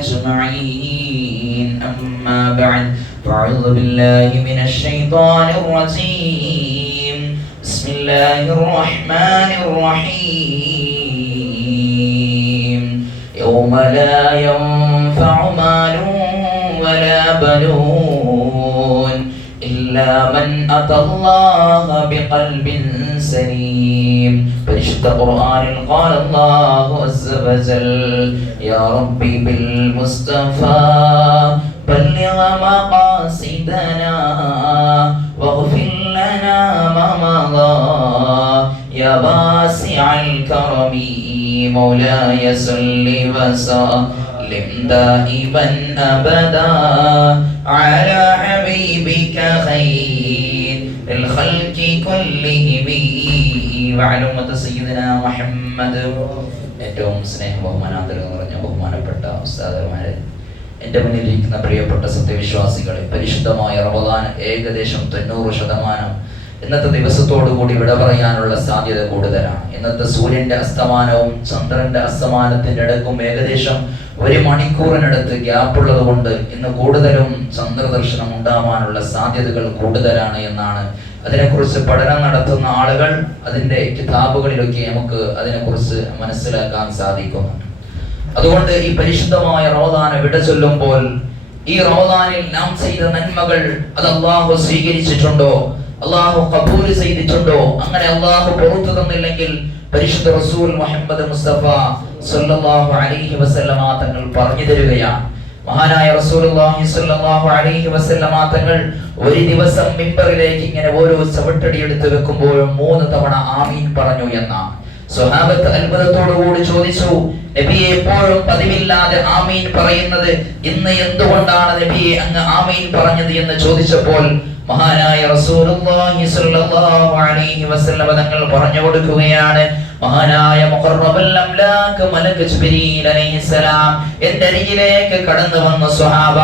أجمعين أما بعد فأعوذ بالله من الشيطان الرجيم بسم الله الرحمن الرحيم يوم لا ينفع مال ولا بنون إلا من أتى الله بقلب سليم പരിശുദ്ധ ഖുർആനിൽ قال الله عز وجل يا ربي بالمصطفى بلغ مقاصدنا واغفر لنا ما مضى يا واسع الكرم مولاي صل وسلم دائما أبدا على حبيبك خير الخلق كلهم وعلومة سيدنا محمد. ഏറ്റവും സ്നേഹബഹുമാനാന്തരം നിറഞ്ഞ ബഹുമാനപ്പെട്ട ഉസ്താദുമാരെ, എൻ്റെ മുന്നിലിരിക്കുന്ന പ്രിയപ്പെട്ട സത്യവിശ്വാസികളെ, പരിശുദ്ധമായ റമദാൻ ഏകദേശം 90% ഇന്നത്തെ ദിവസത്തോടുകൂടി വിട പറയാനുള്ള സാധ്യത കൂടുതലാണ്. ഇന്നത്തെ സൂര്യന്റെ അസ്തമാനവും ചന്ദ്രന്റെ അസ്തമാനത്തിന്റെ ഇടയ്ക്കും ഏകദേശം 1 മണിക്കൂറിനടുത്ത് ഗ്യാപ്പുള്ളത് കൊണ്ട് ഇന്ന് കൂടുതലും ചന്ദ്രദർശനം ഉണ്ടാവാനുള്ള സാധ്യതകൾ കൂടുതലാണ് എന്നാണ് അതിനെക്കുറിച്ച് പഠനം നടത്തുന്ന ആളുകൾ അതിൻ്റെ കിതാബുകളിലൊക്കെ നമുക്ക് അതിനെക്കുറിച്ച് മനസ്സിലാക്കാൻ സാധിക്കുന്നുണ്ട്. അതുകൊണ്ട് ഈ പരിശുദ്ധമായ റമദാനെ വിട ചൊല്ലുമ്പോൾ ഈ റമദാനിൽ നാം ചെയ്ത നന്മകൾ അത് അള്ളാഹു സ്വീകരിച്ചിട്ടുണ്ടോ, അള്ളാഹു കബൂൽ ചെയ്തിട്ടുണ്ടോ? അങ്ങനെ അള്ളാഹു പുറത്തു തന്നില്ലെങ്കിൽ പരിശുദ്ധ റസൂൽ മുഹമ്മദ് മുസ്തഫ സല്ലല്ലാഹു അലൈഹി വസല്ലമ തങ്ങൾ പറഞ്ഞു തരികയാണ്. മഹാനായ റസൂലുള്ളാഹി സ്വല്ലല്ലാഹു അലൈഹി വസല്ലമ തങ്ങൾ ഒരു ദിവസം മിമ്പറിലേക്ക് ഇങ്ങനെ ഓരോ ചവിട്ടടി എടുത്ത് വെക്കുമ്പോഴും 3 തവണ ആമീൻ പറഞ്ഞു എന്നാണ്. സ്വഹാബത്ത് അത്ഭുതത്തോടുകൂടി ചോദിച്ചു, നബിയെ എപ്പോഴും പതിവില്ലാതെ ആമീൻ പറയുന്നത് ഇന്ന് എന്തുകൊണ്ടാണ് നബിയെ അങ്ങ് ആമീൻ പറഞ്ഞത് എന്ന് ചോദിച്ചപ്പോൾ മഹാനായ റസൂലുള്ളാഹി സ്വല്ലല്ലാഹു അലൈഹി വസല്ലമ തങ്ങൾ പറഞ്ഞു കൊടുക്കുകയാണ്, മഹാനായ മുഖറബൽ അംലാക് മലക്ക് ജിബ്രീൽ അലൈഹിസ്സലാം എൻ്റെ അരികിലേക്ക് കടന്നു വന്നു സ്വഹാബ.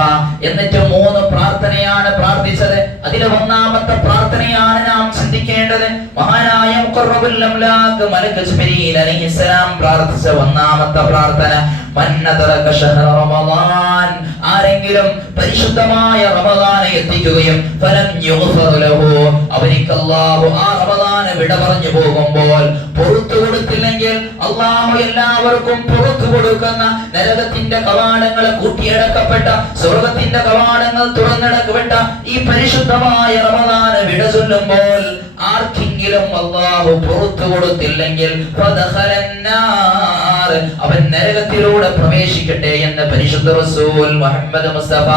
എന്നിട്ട് 3 പ്രാർത്ഥനയാണ് പ്രാർത്ഥിച്ചത്. അതിലെ 1ാമത്തെ പ്രാർത്ഥനയാണ് നാം ചിന്തിക്കേണ്ടത്. മഹാനായ മുഖറബൽ അംലാക് മലക്ക് ജിബ്രീൽ അലൈഹിസ്സലാം പ്രാർത്ഥിച്ച 1ാമത്തെ പ്രാർത്ഥന, മന്നദറക ശഹ്റ റമദാൻ, ആരെങ്കിലും പരിശുദ്ധമായ റമദാനെ എത്തിക്കുകയും ഫലം യുഗ്ഫർ ലഹു, അവനിക്ക് അല്ലാഹു ആ റമദാനെ വിട പറഞ്ഞു പോകുമ്പോൾ പുറത്തു കൊടുത്തില്ലെങ്കിൽ അല്ലാഹു എല്ലാവർക്കും പുറത്തു കൊടുക്കുന്ന നരകത്തിന്റെ കവാടങ്ങൾ കൂട്ടിയടക്കപ്പെട്ട സ്വർഗ്ഗത്തിന്റെ കവാടങ്ങൾ തുറന്നടക്കപ്പെട്ട ഈ പരിശുദ്ധമായ റമദാനെ വിട ചൊല്ലുമ്പോൾ ആർക്കെങ്കിലും അല്ലാഹു പുറത്തു കൊടുത്തില്ലെങ്കിൽ അവൻ നരകത്തിലൂടെ പ്രവേശിക്കട്ടെ എന്ന് പരിശുദ്ധ റസൂൽ മുഹമ്മദ് മുസ്തഫ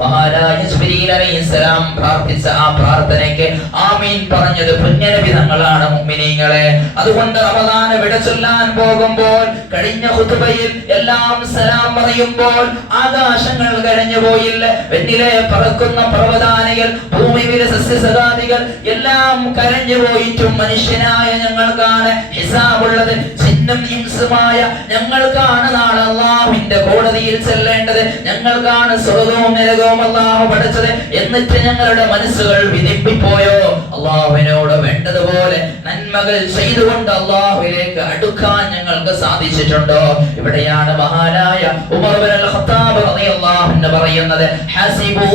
മഹാനായ ജിബ്രീൽ അലൈഹിസ്സലാം പ്രാർത്ഥിച്ച ആ പ്രാർത്ഥനയ്ക്ക് ആമീൻ പറഞ്ഞത് പുണ്യനബി തങ്ങളാണ്. മുഅ്മിനീങ്ങളെ, അതുകൊണ്ട് റമദാനെ വിട ചൊല്ലാൻ പോകുമ്പോൾ കഴിഞ്ഞ ഖുതുബയിൽ എല്ലാം സലാം പറയുമ്പോൾ ആകാശങ്ങൾ കരഞ്ഞു പോയില്ല, വെണ്ണിലെ പറക്കുന്ന പർവ്വതാനികൾ, ഭൂമിയിലെ സസ്യസദാദികൾ എല്ലാം കരഞ്ഞു പോയിട്ടും മനുഷ്യനായ ഞങ്ങൾക്കാണ് ഹിസാബുള്ളത്. ജിന്നും ഇൻസുമായ ഞങ്ങൾക്കാണ് നാളെ അല്ലാഹുവിന്റെ കോടതിയിൽ ചെല്ലേണ്ടത്. ഞങ്ങൾക്കാണ് സ്വർഗ്ഗവും നരകവും അല്ലാഹു പഠിച്ചത്. എന്നിട്ട് ഞങ്ങളുടെ മനസ്സുകൾ വിധിപ്പിപ്പോയോ? അല്ലാഹുവിനോട് വേണ്ടതുപോലെ നന്മകൾ ചെയ്തുകൊണ്ട് അല്ലാഹുവിലേക്ക് അടുക്കാൻ ഞങ്ങൾക്ക് സാധിച്ചിട്ടുണ്ടോ? ഇവിടെയാണ് മഹാനായ ഉമർ ഇബ്നുൽ ഖത്താബ് റളിയല്ലാഹു അൻഹു പറയുന്നത്, ഹസിബൂ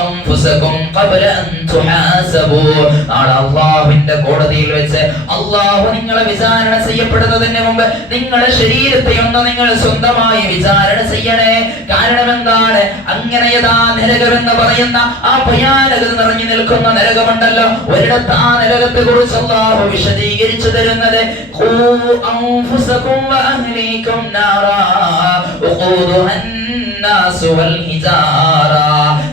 അൻഫുസകും ഖബ്ല അൻ തുഹാസബൂ. നാളെ അല്ലാഹുവിന്റെ കോടതിയിൽ വെച്ച് അല്ലാഹു നിങ്ങളെ വിചാരണ ചെയ്യപ്പെടുന്നതിന് മുമ്പ് നിങ്ങളുടെ ശരീരത്തെ ഒന്ന് നിങ്ങൾ സ്വന്തമായി വിചാരണ ചെയ്യണേ. കാരണം എന്താണ്? അങ്ങനെ യഥാ നരകമെന്ന് പറയുന്ന ആ ഭയാനകത നിറഞ്ഞു നിൽക്കുന്ന നരകമുണ്ടല്ലോ, ഒരിടത്ത് ആ നരകത്തെ കുറിച്ച് അല്ലാഹു വിശദീകരിച്ചു തരുന്നത്, ഖൂ അൻഫുസകും വഅഹ്ലീകും നാറാ വഖൂദുഹൻ നാസു വൽ ഹിജാറ.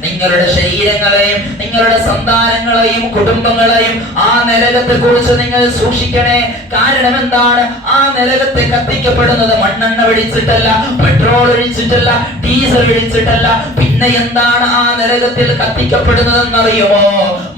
നിങ്ങളുടെ ശരീരങ്ങളെയും നിങ്ങളുടെ സന്താനങ്ങളെയും കുടുംബങ്ങളെയും ആ നരകത്തെ കുറിച്ച് നിങ്ങൾ സൂക്ഷിക്കണേ. കാരണം എന്താണ്? ആ നരകത്തെ കത്തിക്കപ്പെടുന്നത് മണ്ണെണ്ണ ഒഴിച്ചിട്ടല്ല, പെട്രോൾ ഒഴിച്ചിട്ടല്ല, ഡീസൽ ഒഴിച്ചിട്ടല്ല, പിന്നെ പിന്നെ എന്താണ് ആ നരകത്തിൽ കത്തിക്കപ്പെടുന്നതെന്നറിയുമോ?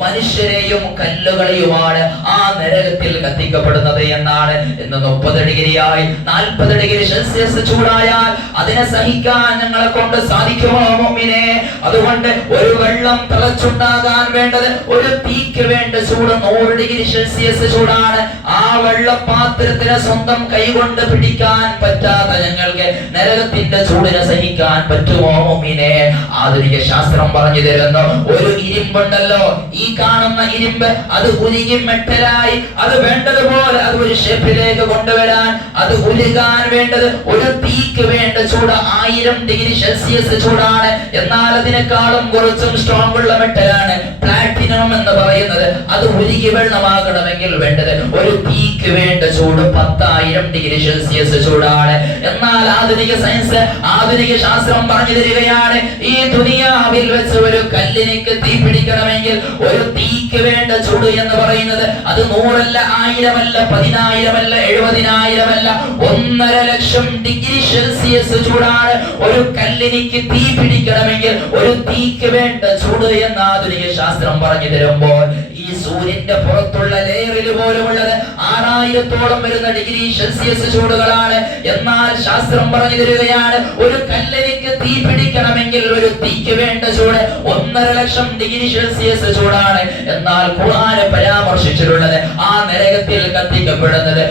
മനുഷ്യരെയും കല്ലുകളെയുമാണ് ആ നരകത്തിൽ കത്തിക്കപ്പെടുന്നത് എന്നാണ്. ഇന്ന് 30 ഡിഗ്രിയായി 40 ഡിഗ്രി സെൽഷ്യസ് ചൂടായാൽ അതിനെ സഹിക്കാൻ ഞങ്ങളെ കൊണ്ട് സാധിക്കുമോ മുഅ്മിനേ? അതുകൊണ്ട് ഒരു വെള്ളം തിളച്ചുണ്ടാകാൻ വേണ്ടത് ഒരു തീക്ക് വേണ്ട ചൂട് 100 ഡിഗ്രി സെൽഷ്യസ് ചൂടാണ്. ആ വെള്ളപാത്രത്തിനെ സ്വന്തം കൈകൊണ്ട് പിടിക്കാൻ പറ്റാത്ത ഞങ്ങൾക്ക് നരകത്തിന്റെ ചൂടിനെ സഹിക്കാൻ പറ്റുമോ മുഅ്മിനേ? ആധുനിക ശാസ്ത്രം പറഞ്ഞു തരുന്നു, ഒരു ഇരുമ്പുണ്ടല്ലോ, ഈ കാണുന്ന ഇരുമ്പ്, അത് ഉരുകി മെറ്റലായി അത് വേണ്ടതുപോലെ അത് ഒരു ഷേപ്പിലേക്ക് കൊണ്ടുവരാൻ, അത് ഉരുകാൻ വേണ്ടത് ഒരു തീക്ക് വേണ്ട ചൂട് 1000 ഡിഗ്രി സെൽഷ്യസ് ചൂടാണ്. എന്നാൽ അതിനേക്കാളും കുറച്ചും സ്ട്രോങ് ഉള്ള മെറ്റലാണ് പ്ലാറ്റിനം എന്ന് പറയുന്നത്. അത് ഉരുകി വെള്ളമാകണമെങ്കിൽ വേണ്ടത് ഒരു തീക്ക് വേണ്ട ചൂട് 10,000 ഡിഗ്രി സെൽഷ്യസ് ചൂടാണ്. എന്നാൽ ആധുനിക സയൻസ്, ആധുനിക ശാസ്ത്രം പറഞ്ഞു തരികയാണ്, ഈ ദുനിയാവിൽ വെച്ച് ഒരു കല്ലിനിക്ക് തീ പിടിക്കണമെങ്കിൽ ഒരു തീക്ക് വേണ്ട ചൂട് എന്ന് പറയുന്നത് അത് 100 അല്ല, 1000 അല്ല, 10,000 അല്ല, 70,000 അല്ല, 1.5 ലക്ഷം ഡിഗ്രി സെൽഷ്യസ് ചൂടാണ് ഒരു കല്ലിനിക്ക് തീ പിടിക്കണമെങ്കിൽ ഒരു തീക്ക് വേണ്ട ചൂട് എന്ന് ആധുനിക ശാസ്ത്രം പറഞ്ഞു തരുമ്പോൾ, ഈ സൂര്യന്റെ പുറത്തുള്ള ലെയറിൽ പോലുമുള്ളത് 6000-ഓളം വരുന്ന ഡിഗ്രി സെൽഷ്യസ് ചൂടുകളാണ്. എന്നാൽ ശാസ്ത്രം പറഞ്ഞു തരികയാണ്, ഒരു കല്ലിനിക്ക് തീ പിടിക്കണമെങ്കിൽ ഒരു തീക്ക് വേണ്ട ചൂട് 1.5 ലക്ഷം ഡിഗ്രി സെൽഷ്യസ് ചൂടാണ്. എന്നാൽ ഖുർആൻ പരാമർശിച്ചിട്ടുള്ളത് ആ നരകത്തിൽ കത്തിക്കപ്പെടുന്നത്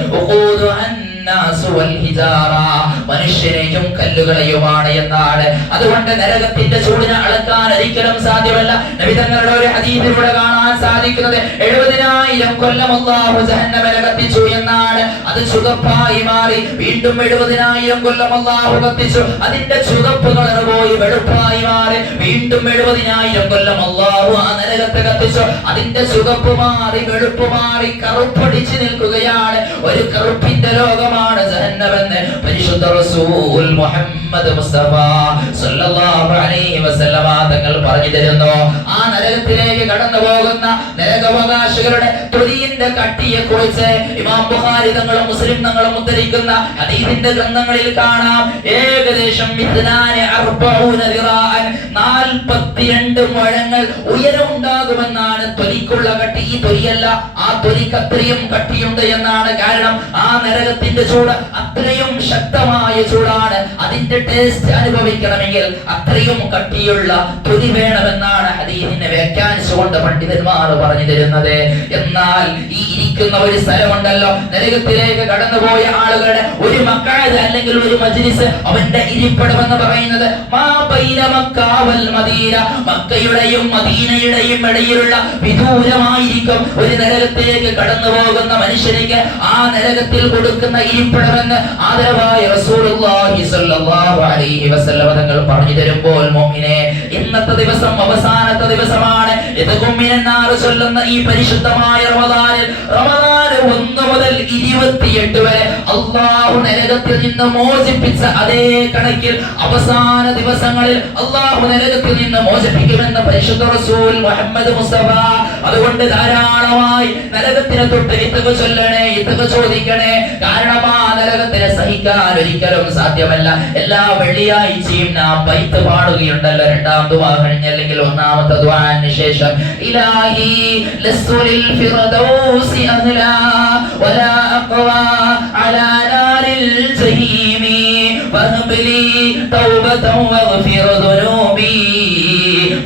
മനുഷ്യരെയും കല്ലുകളെയുമാണ് എന്നാണ്. അതുകൊണ്ട് നരകത്തിന്റെ ചൂടിനെ അളക്കാൻ ഒരിക്കലും സാധ്യമല്ല. നബി തങ്ങളുടെ ഒരു ഹദീസിലൂടെ കാണാൻ സാധിക്കുന്നത് 70,000 കൊല്ലം അല്ലാഹു ജഹന്നമനെ കത്തിച്ചു എന്നാണ്. അത് ചുവപ്പായി മാറി. വീണ്ടും 70,000 കൊല്ലം അല്ലാഹു കത്തിച്ചു. അതിന്റെ ചുവപ്പ് കളർ പോയി വെളുപ്പായി മാറി. വീണ്ടും 70,000 കൊല്ലം അല്ലാഹു ആ നരകത്തെ കത്തിച്ചു. അതിന്റെ ചുവപ്പ് മാറി വെളുപ്പ് മാറി കറുപ്പടിച്ചു നിൽക്കുകയാണ്. ഒരു കറുപ്പിന്റെ ലോകമാണ് ജഹന്നമെന്ന് പരിശുദ്ധ റസൂൽ മുഹമ്മദ് മുസ്തഫ സല്ലല്ലാഹു അലൈഹി വസല്ലമ തങ്ങൾ പറഞ്ഞു തരുന്നു. ആ നരകത്തിലേക്ക് കടന്നു പോകുന്ന നരകാവകാശികളുടെ തൊലിയുടെ കട്ടിയെ കുറിച്ച് ഇമാം ബുഖാരി തങ്ങളും മുസ്ലിം തങ്ങളും ഉദ്ധരിക്കുന്ന ഹദീസിന്റെ ഗ്രന്ഥങ്ങളിൽ കാണാം. ഏകദേശം 42 മുഴങ്ങൾ ഉയരമുണ്ടാകുമെന്നാണ് തൊലിക്കുള്ള കട്ടി. ഈ തൊലിയല്ല, ആ തൊലിക്ക് അത്രയും കട്ടിയുണ്ട് എന്നാണ്. കാരണം ആ നരകത്തിന്റെ ചൂട് അത്രയും ശക്തമായ ചൂടാണ്. അതിന്റെ ടേസ്റ്റ് അനുഭവിക്കണമെങ്കിൽ അത്രയും കട്ടിയുള്ള തൊലി വേണമെന്നാണ് ഹദീസിനെ വ്യാഖ്യാനിച്ചുകൊണ്ട് പണ്ഡിതന്മാർ പറഞ്ഞു തരുന്നത്. എന്നാൽ ഈ ഇരിക്കുന്ന ഒരു സ്ഥലമുണ്ടല്ലോ, നരകത്തിലേക്ക് കടന്നുപോയ ആളുകളുടെ ഒരു മഖഅദ് അല്ലെങ്കിൽ ഒരു മജ്ലിസ്, അവന്റെ ഇരിപ്പിടമെന്ന് പറയുന്നത് മാ ബൈന മക്ക വൽ മദീന, മക്കയുടെയും മദീനയുടെയും ഇടയിലുള്ള വിദൂരമായിരിക്കും ഒരു നരകത്തിലേക്ക് കടന്നു പോകുന്ന മനുഷ്യനിക്ക് ആ നരകത്തിൽ കൊടുക്കുന്ന ഇരിപ്പിടമെന്ന് ആദരവായ റസൂലുള്ളാഹി സ്വല്ലല്ലാഹു അലൈഹി വസല്ലം തങ്ങൾ പറഞ്ഞു തരുമ്പോൾ, മുഅ്മിനേ, ഇന്നത്തെ ദിവസം അവസാനത്തെ ദിവസമാണ്. ചൊല്ലുന്ന ഈ പരിശുദ്ധമായ റമദാനിൽ 1 മുതൽ 28 വരെ അല്ലാഹു നരകത്തിൽ നിന്ന് മോചിപ്പിച്ച അതേ കണക്കിൽ അവസാന ദിവസങ്ങളിൽ അല്ലാഹു നരകത്തിൽ നിന്ന് മോചിപ്പിക്കുമെന്ന് പരിശുദ്ധ റസൂൽ മുഹമ്മദ് മുസ്തഫ. അതുകൊണ്ട് ധാരാളമായി നരകത്തിനെ തൊട്ട് ഇത്തഖ ചൊല്ലണേ, ഇത്തഖ ചോദിക്കണേ. കാരണം ആ നരകത്തിനെ സഹിക്കാൻ ഒരിക്കലും സാധ്യമല്ല. എല്ലാ വെള്ളിയാഴ്ചയും നാം ബൈത്ത് പാടുകയുണ്ടല്ലോ, രണ്ടാം ദുആ കഴിഞ്ഞ അല്ലെങ്കിൽ ഒന്നാമത്തെ ദുആന് ശേഷം. ഇലാഹി ലസ്തു ലിൽ ഫിർദൗസി അഹ്ലാ വലാ അഖ്വാ അലാ നാരിൽ ജഹീമി ഫഹ്ബലി തൗബതൻ വഗ്ഫിർ ദുനൂബി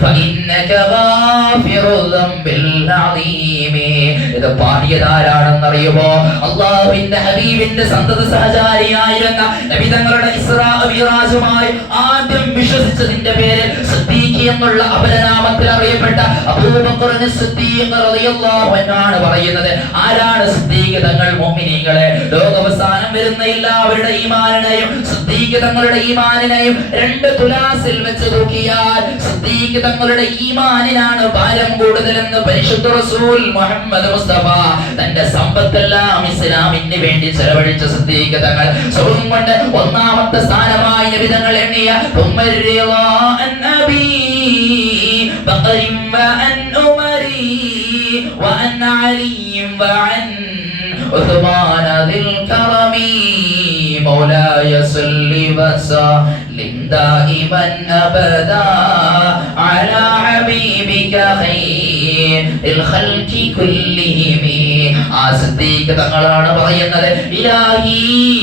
ഫഇന്നക ഗാഫിറു ദംബിൽ അളീമി. ഇത് പാടിയതാരാണെന്നറിയുമോ? അല്ലാഹുവിന്റെ ഹബീബിന്റെ സന്തത സഹചാരിയായിരുന്ന നബി തങ്ങളുടെ ഇസ്രാ മിഅ്റാജുമായി ആദ്യം വിശ്വസിച്ചതിന്റെ പേരിൽ സിദ്ദീഖ് എന്നുള്ള അപരനാമത്തിൽ അറിയപ്പെട്ട അബൂബക്കർ സിദ്ദീഖ് റളിയല്ലാഹു അൻഹു ആണ് പറയുന്നത്. ആരാണ് സിദ്ദീഖ് തങ്ങൾ? മുഅ്മിനീങ്ങളെ, ലോകാവസാനം വരുന്ന എല്ലാവരുടെ ഈമാനിനെയും സിദ്ദീഖ് തങ്ങളുടെ ഈമാനിനെയും 2 തുലാസിൽ വെച്ച് തൂക്കിയാൽ സിദ്ദീഖ് തങ്ങളുടെ ഈമാനിനാണ് ഭാരം കൂടുതലെന്ന് പരിശുദ്ധ റസൂൽ മുഹമ്മദ് മുസ്തഫ. തന്റെ സമ്പത്തെല്ലാം ഇസ്ലാമിന് വേണ്ടി ചെലവഴിച്ച സിദ്ദീഖ് തങ്ങൾ സ്വർഗ്ഗം കൊണ്ട് ഒന്നാമത്തെ സ്ഥാനമായി നബി തങ്ങൾ എണ്ണിയ مولاي صل وسلم وسلم دائما أبدا على حبيبك خير الخلق كلهم. ആ സിദ്ദീഖ് തങ്ങളാണ് പറയുന്നത്, ഇലാഹി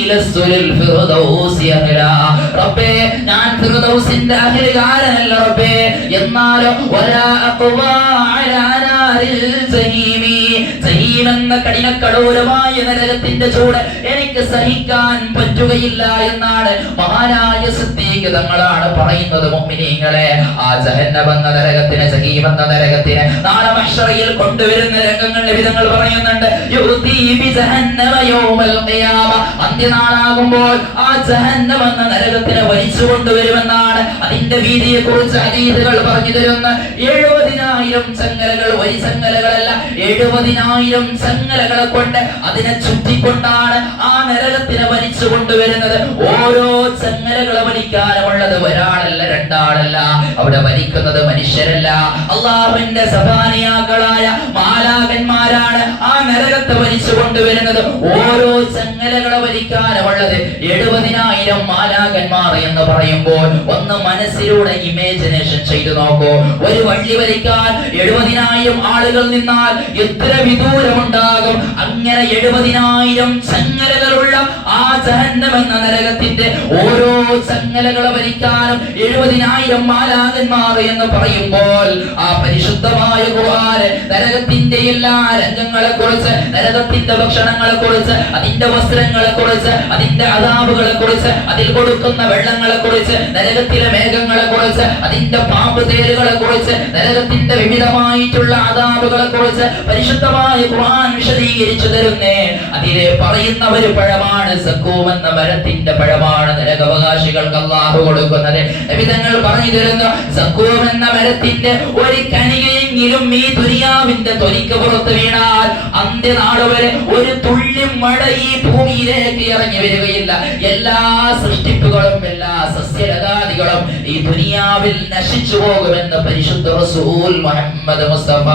ലസ്തു ലിൽ ഫിർദൗസി അഹ്ലാ. റബ്ബേ, ഞാൻ ഫിർദൗസിന്റെ അഹ്ലുകാരനല്ല റബ്ബേ, എന്നാലോ വലാ അഖ്വാ അലാ നാരിൽ ജഹീമി. ജഹീം എന്ന കഠിനക്കടൂരമായ നരകത്തിന്റെ ചൂട് എനിക്ക് സഹിക്കാൻ പറ്റുകയില്ല എന്നാണ് മഹാനായ സിദ്ദീഖ് തങ്ങളാണ് പറയുന്നത്. മുഅ്മിനീങ്ങളെ, ആ ജഹന്നമ എന്ന നരകത്തിന്, ജഹീം എന്ന നരകത്തിന് നാളെ മഹ്ശറയിൽ കൊണ്ടുവരുന്ന രംഗങ്ങൾ നബി തങ്ങൾ പറയുന്നുണ്ട്. യുതി ബി ജഹന്നമ യൗമൽ ഖിയാമ. അന്ത്യനാളാകുമ്പോൾ ആ ജഹന്നമ എന്ന നരകത്തിനെ വലിച്ചു കൊണ്ടുവരുമെന്നാണ് അതിന്റെ വീതിയെ കുറിച്ച് ഹദീസുകൾ പറഞ്ഞു തരുന്ന. 70,000 ചങ്ങലകൾ, വരി ചങ്ങലകളല്ല, 70,000 ചങ്ങലകളെ കൊണ്ട് അതിനെ ചുറ്റിക്കൊണ്ടാണ് ആ നരകത്തിനെ വലിച്ചു കൊണ്ടുവരുന്നത്. ഓരോ ചങ്ങലകളെ വലിക്കാനുമുള്ളത് ഒരാളല്ല, രണ്ടാളല്ല. അവിടെ വലിക്കുന്നത് മനുഷ്യരല്ല, അള്ളാഹുവിന്റെ സഭാനിയാക്കളായ മാലാഖന്മാരാണ് ആ നരകത്തെ വലിച്ചു കൊണ്ടുവരുന്നത്. ഓരോ ചങ്ങലകളെ വലിക്കാനുമുള്ളത് 70,000 മാലാഖന്മാർ എന്ന് പറയുമ്പോൾ ഒന്ന് മനസ്സിലൂടെ ഇമാജിനേഷൻ ചെയ്തു നോക്കൂ. ഒരു വള്ളി വലിക്കാൻ 70,000 ആളുകൾ നിന്നാൽ എത്ര വിദൂരമുണ്ടാകും? അങ്ങനെ 70,000 ചങ്ങലകളുള്ള ആ ജഹന്നമ എന്ന നരകത്തിന്റെ ഓരോ ചങ്ങലകളെ വലിക്കാനും 70,000 മാലാഖന്മാർ എന്ന് പറയുമ്പോൾ ആ പരിശുദ്ധമായ ഖുർആൻ നരകത്തിന്റെ എല്ലാ രംഗങ്ങളെ കുറിച്ച്, നരകത്തിന്റെ ഭക്ഷണങ്ങളെ കുറിച്ച്, അതിന്റെ വസ്ത്രങ്ങളെ കുറിച്ച്, അതിന്റെ അദാബുകളെ കുറിച്ച്, അതിൽ കൊടുക്കുന്ന വെള്ളങ്ങളെ കുറിച്ച്, നരകത്തിലെ മേഘങ്ങളെ കുറിച്ച്, അതിന്റെ പാമ്പ് തേരുകളെ കുറിച്ച്, നരകത്തിന്റെ വിവിധമായിട്ടുള്ള അദാബുകളെ കുറിച്ച് പരിശുദ്ധമായ ഖുർആൻ വിശദീകരിച്ചു തരുന്നേ. അതിലെ പറയുന്ന ഒരു പഴമാണ് സഖൂം എന്ന മരത്തിന്റെ പഴമാണ് നരകാവകാശികൾക്ക് അല്ലാഹു കൊടുക്കുന്നത്. നബി തങ്ങൾ പറഞ്ഞു തരുന്നു, സഖൂം എന്ന മരത്തിന്റെ ഒരു കണികയെങ്കിലും ഈ ദുനിയാവിന്റെ തൊലിക്ക് പുറത്ത് വീണാൽ അന്ത്യനാള് വരെ ഒരു തുള്ളി മഴ ഈ ഭൂമിയിലേക്ക് ഇറങ്ങി വരികയില്ല. എല്ലാ സൃഷ്ടിപ്പുകളും, എല്ലാ സസ്യലതാദികളും ഈ ദുനിയാവിൽ നശിച്ചു പോകുമെന്ന് പരിശുദ്ധ റസൂൽ മുഹമ്മദ് മുസ്തഫ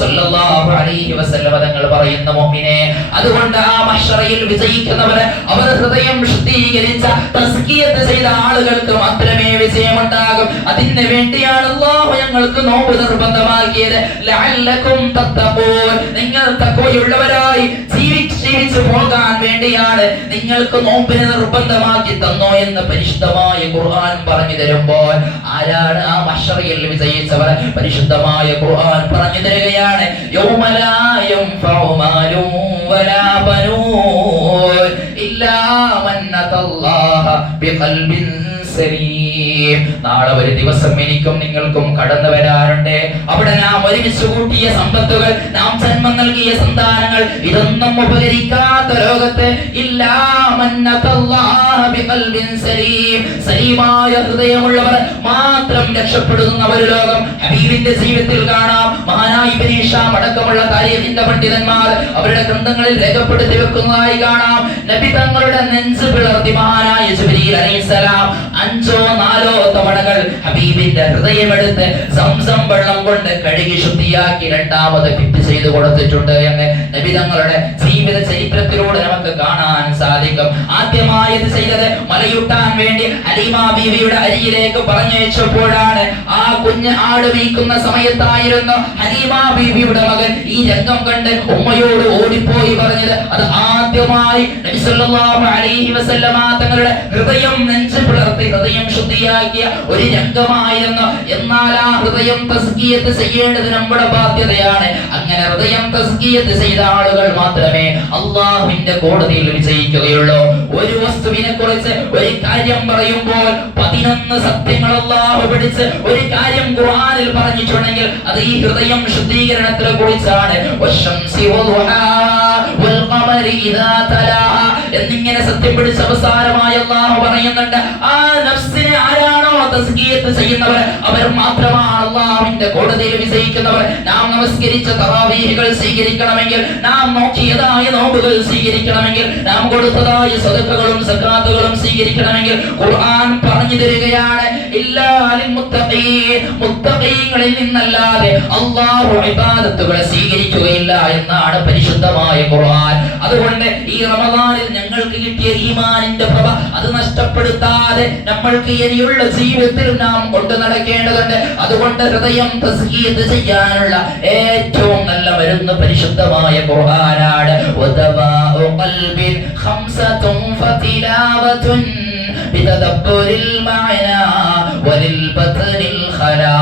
സല്ലല്ലാഹു അലൈഹി വസല്ലം തങ്ങൾ പറയുന്ന മുഅ്മിനെ, അതുകൊണ്ട് ആ മഹ്ശറയിൽ വിജയിക്കുന്നവരെ അവർ ഹൃദയം ശുദ്ധീകരിച്ച തസ്കിയത്ത് ചെയ്ത ആളുകൾക്ക് മാത്രമേ വിജയമുണ്ടാകും. അതിന് വേണ്ടിയാണ് അല്ലാഹു ഞങ്ങൾക്ക് നോമ്പ് നിർബന്ധമാക്കിയത്. ലഅല്ലകും തത്തഖൂൻ, നിങ്ങൾ തഖ്വയുള്ളവരായി ജീവിച്ചു പോകാൻ വേണ്ടിയാണ് നിങ്ങൾക്ക് നോമ്പിനെ നിർബന്ധമാക്കി തന്നോ എന്ന് പരിശുദ്ധമായ ഖുർആൻ പറഞ്ഞു തരുമ്പോൾ ആരാണ് ആ മഹ്ശറയിൽ വിജയിച്ചവർ? പരിശുദ്ധമായ ഖുർആൻ പറഞ്ഞു തരികയാണ്, യൗമലാ യൻഫഉ മാലും വലാ ബനൂൻ ഇല്ലാ മൻ അത്തല്ലാഹ ബിഖൽബിൻ സലീം. നാളെ ഒരു ദിവസം എനിക്കും നിങ്ങൾക്കും കടന്നു വരാറുണ്ട്. അവിടെ നാം ഒരുമിച്ച് കൂട്ടിയ സമ്പത്തുകൾ, നാം ജന്മം നൽകിയ സന്താനങ്ങൾ, ഇതൊന്നും ഉപകരിക്കാത്ത ലോകത്ത് ഇല്ലാ മൻ അത്തല്ലാഹ ബിഖൽബിൻ സലീം, സലീമായ ഹൃദയമുള്ളവർ മാത്രം രക്ഷപ്പെടുന്ന ഒരു ലോകം ഹബീബിന്റെ ജീവിതത്തിൽ കാണാം. മഹാനായ ഇബ്നു ഹിശാം അടക്കമുള്ള താരീഖിന്റെ പണ്ഡിതന്മാർ അവരുടെ ഗ്രന്ഥങ്ങളിൽ രേഖപ്പെടുത്തി വെക്കുന്നതായി കാണാം. നബി തങ്ങളുടെ നെഞ്ച് പിളർത്തി മഹാനായ ജിബ്രീൽ അലൈഹിസ്സലാം 5-4 തവണകൾ ഹബീബിന്റെ ഹൃദയമെടുത്ത് സംസം വെള്ളം കൊണ്ട് കഴുകി ശുദ്ധിയാക്കി രണ്ടാമത് ഫിറ്റ് ചെയ്തു കൊടുത്തിട്ടുണ്ട് എന്ന് നബി തങ്ങളുടെ ജീവിത ചരിത്രത്തിലൂടെ നമുക്ക് കാണാൻ സാധിക്കും. ആദ്യമായി ഇത് ചെയ്തത് മലയൂട്ടാൻ വേണ്ടി ഹലീമ ബീവിയുടെ അരിയിലേക്ക് പറഞ്ഞയച്ചപ്പോഴാണ്. ആ കുഞ്ഞ് ആട് വീക്കുന്ന സമയത്തായിരുന്നു ഹലീമ ബീവിയുടെ മകൻ ഈ രംഗം കണ്ട് ഉമ്മയോട് ഓടിപ്പോയി പറഞ്ഞത്. അത് ആദ്യമായി നബി സല്ലല്ലാഹു അലൈഹി വസല്ലമ തങ്ങളുടെ ഹൃദയം നെഞ്ച് പിളർത്തി ഹൃദയം ശുദ്ധിയാക്കിയ ഒരു രംഗമായിരുന്നു. എന്നാൽ ആ ഹൃദയം തസ്കിയത്ത് ചെയ്യേണ്ടത് നമ്മുടെ ബാധ്യതയാണ്. അങ്ങനെ ഹൃദയം തസ്കിയത്ത് ചെയ്ത ആളുകൾ മാത്രമേ അല്ലാഹുവിന്റെ കോടതിയിൽ വിജയിക്കുകയുള്ളൂ. ഒരു വസ്തുവിനെ കുറിച്ച് ഒരു കാര്യം പറയുമ്പോൾ 11 സത്യങ്ങൾ അല്ലാഹു പിടിച്ച് ഒരു കാര്യം ഖുർആനിൽ പറഞ്ഞിട്ടുണ്ടെങ്കിൽ അത് ഈ ഹൃദയം ശുദ്ധീകരണത്തിനെ കുറിച്ചാണ്. വശംസി വദുഹാ വൽ ഖമരി ഇദാ തലാഹാ എന്നിങ്ങനെ സത്യം പിടിച്ച് അവസാനമായി അല്ലാഹു പറയുന്നുണ്ട്, ആ നഫ്സിനെ ആരാണോ തസ്കിയത്ത് ചെയ്യുന്നവർ അവർ മാത്രമാണ് അല്ലാഹുവിന്റെ കോടതിയിൽ വിജയിക്കുന്നവർ. നാം നമസ്കരിച്ച തറാവീഹുകൾ സ്വീകരിക്കണമെങ്കിൽ, നാം നോക്കിയതായ നോമ്പുകൾ സ്വീകരിക്കണമെങ്കിൽ, നാം കൊടുത്തതായ സദഖകളും സക്കാത്തുകളും സ്വീകരിക്കണമെങ്കിൽ ഖുർആൻ പറഞ്ഞു തരികയാണ്, ഇല്ലാ ലിൽ മുത്തഖീൻ, മുത്തഖീങ്ങളിൽ നിന്നല്ലാതെ അല്ലാഹു ഇബാദത്തുകളെ സ്വീകരിക്കുകയില്ല എന്നാണ് പരിശുദ്ധമായ ഖുർആൻ. അതുകൊണ്ട് ഈ റമദാനിൽ ഞങ്ങൾക്ക് കിട്ടിയ ഈമാനിന്റെ പ്രഭ അത് നഷ്ടപ്പെടുത്താതെ നമ്മൾക്ക് ഇനിയുള്ള ജീവിതത്തിൽ നാം കൊണ്ടു നടക്കേണ്ടതുണ്ട്. അതുകൊണ്ട് ഹൃദയം തസ്കീയത്ത് ചെയ്യാനുള്ള ഏറ്റവും നല്ല മരുന്ന് പരിശുദ്ധമായ ഖുർആനാണ്. വദവാഉ ഖൽബിൻ ഖംസതുൻ ഫതിലാവതുൻ ബിതദബ്ബുരിൽ മഅനാ വലിൽ ബത്നിൽ ഖലാ.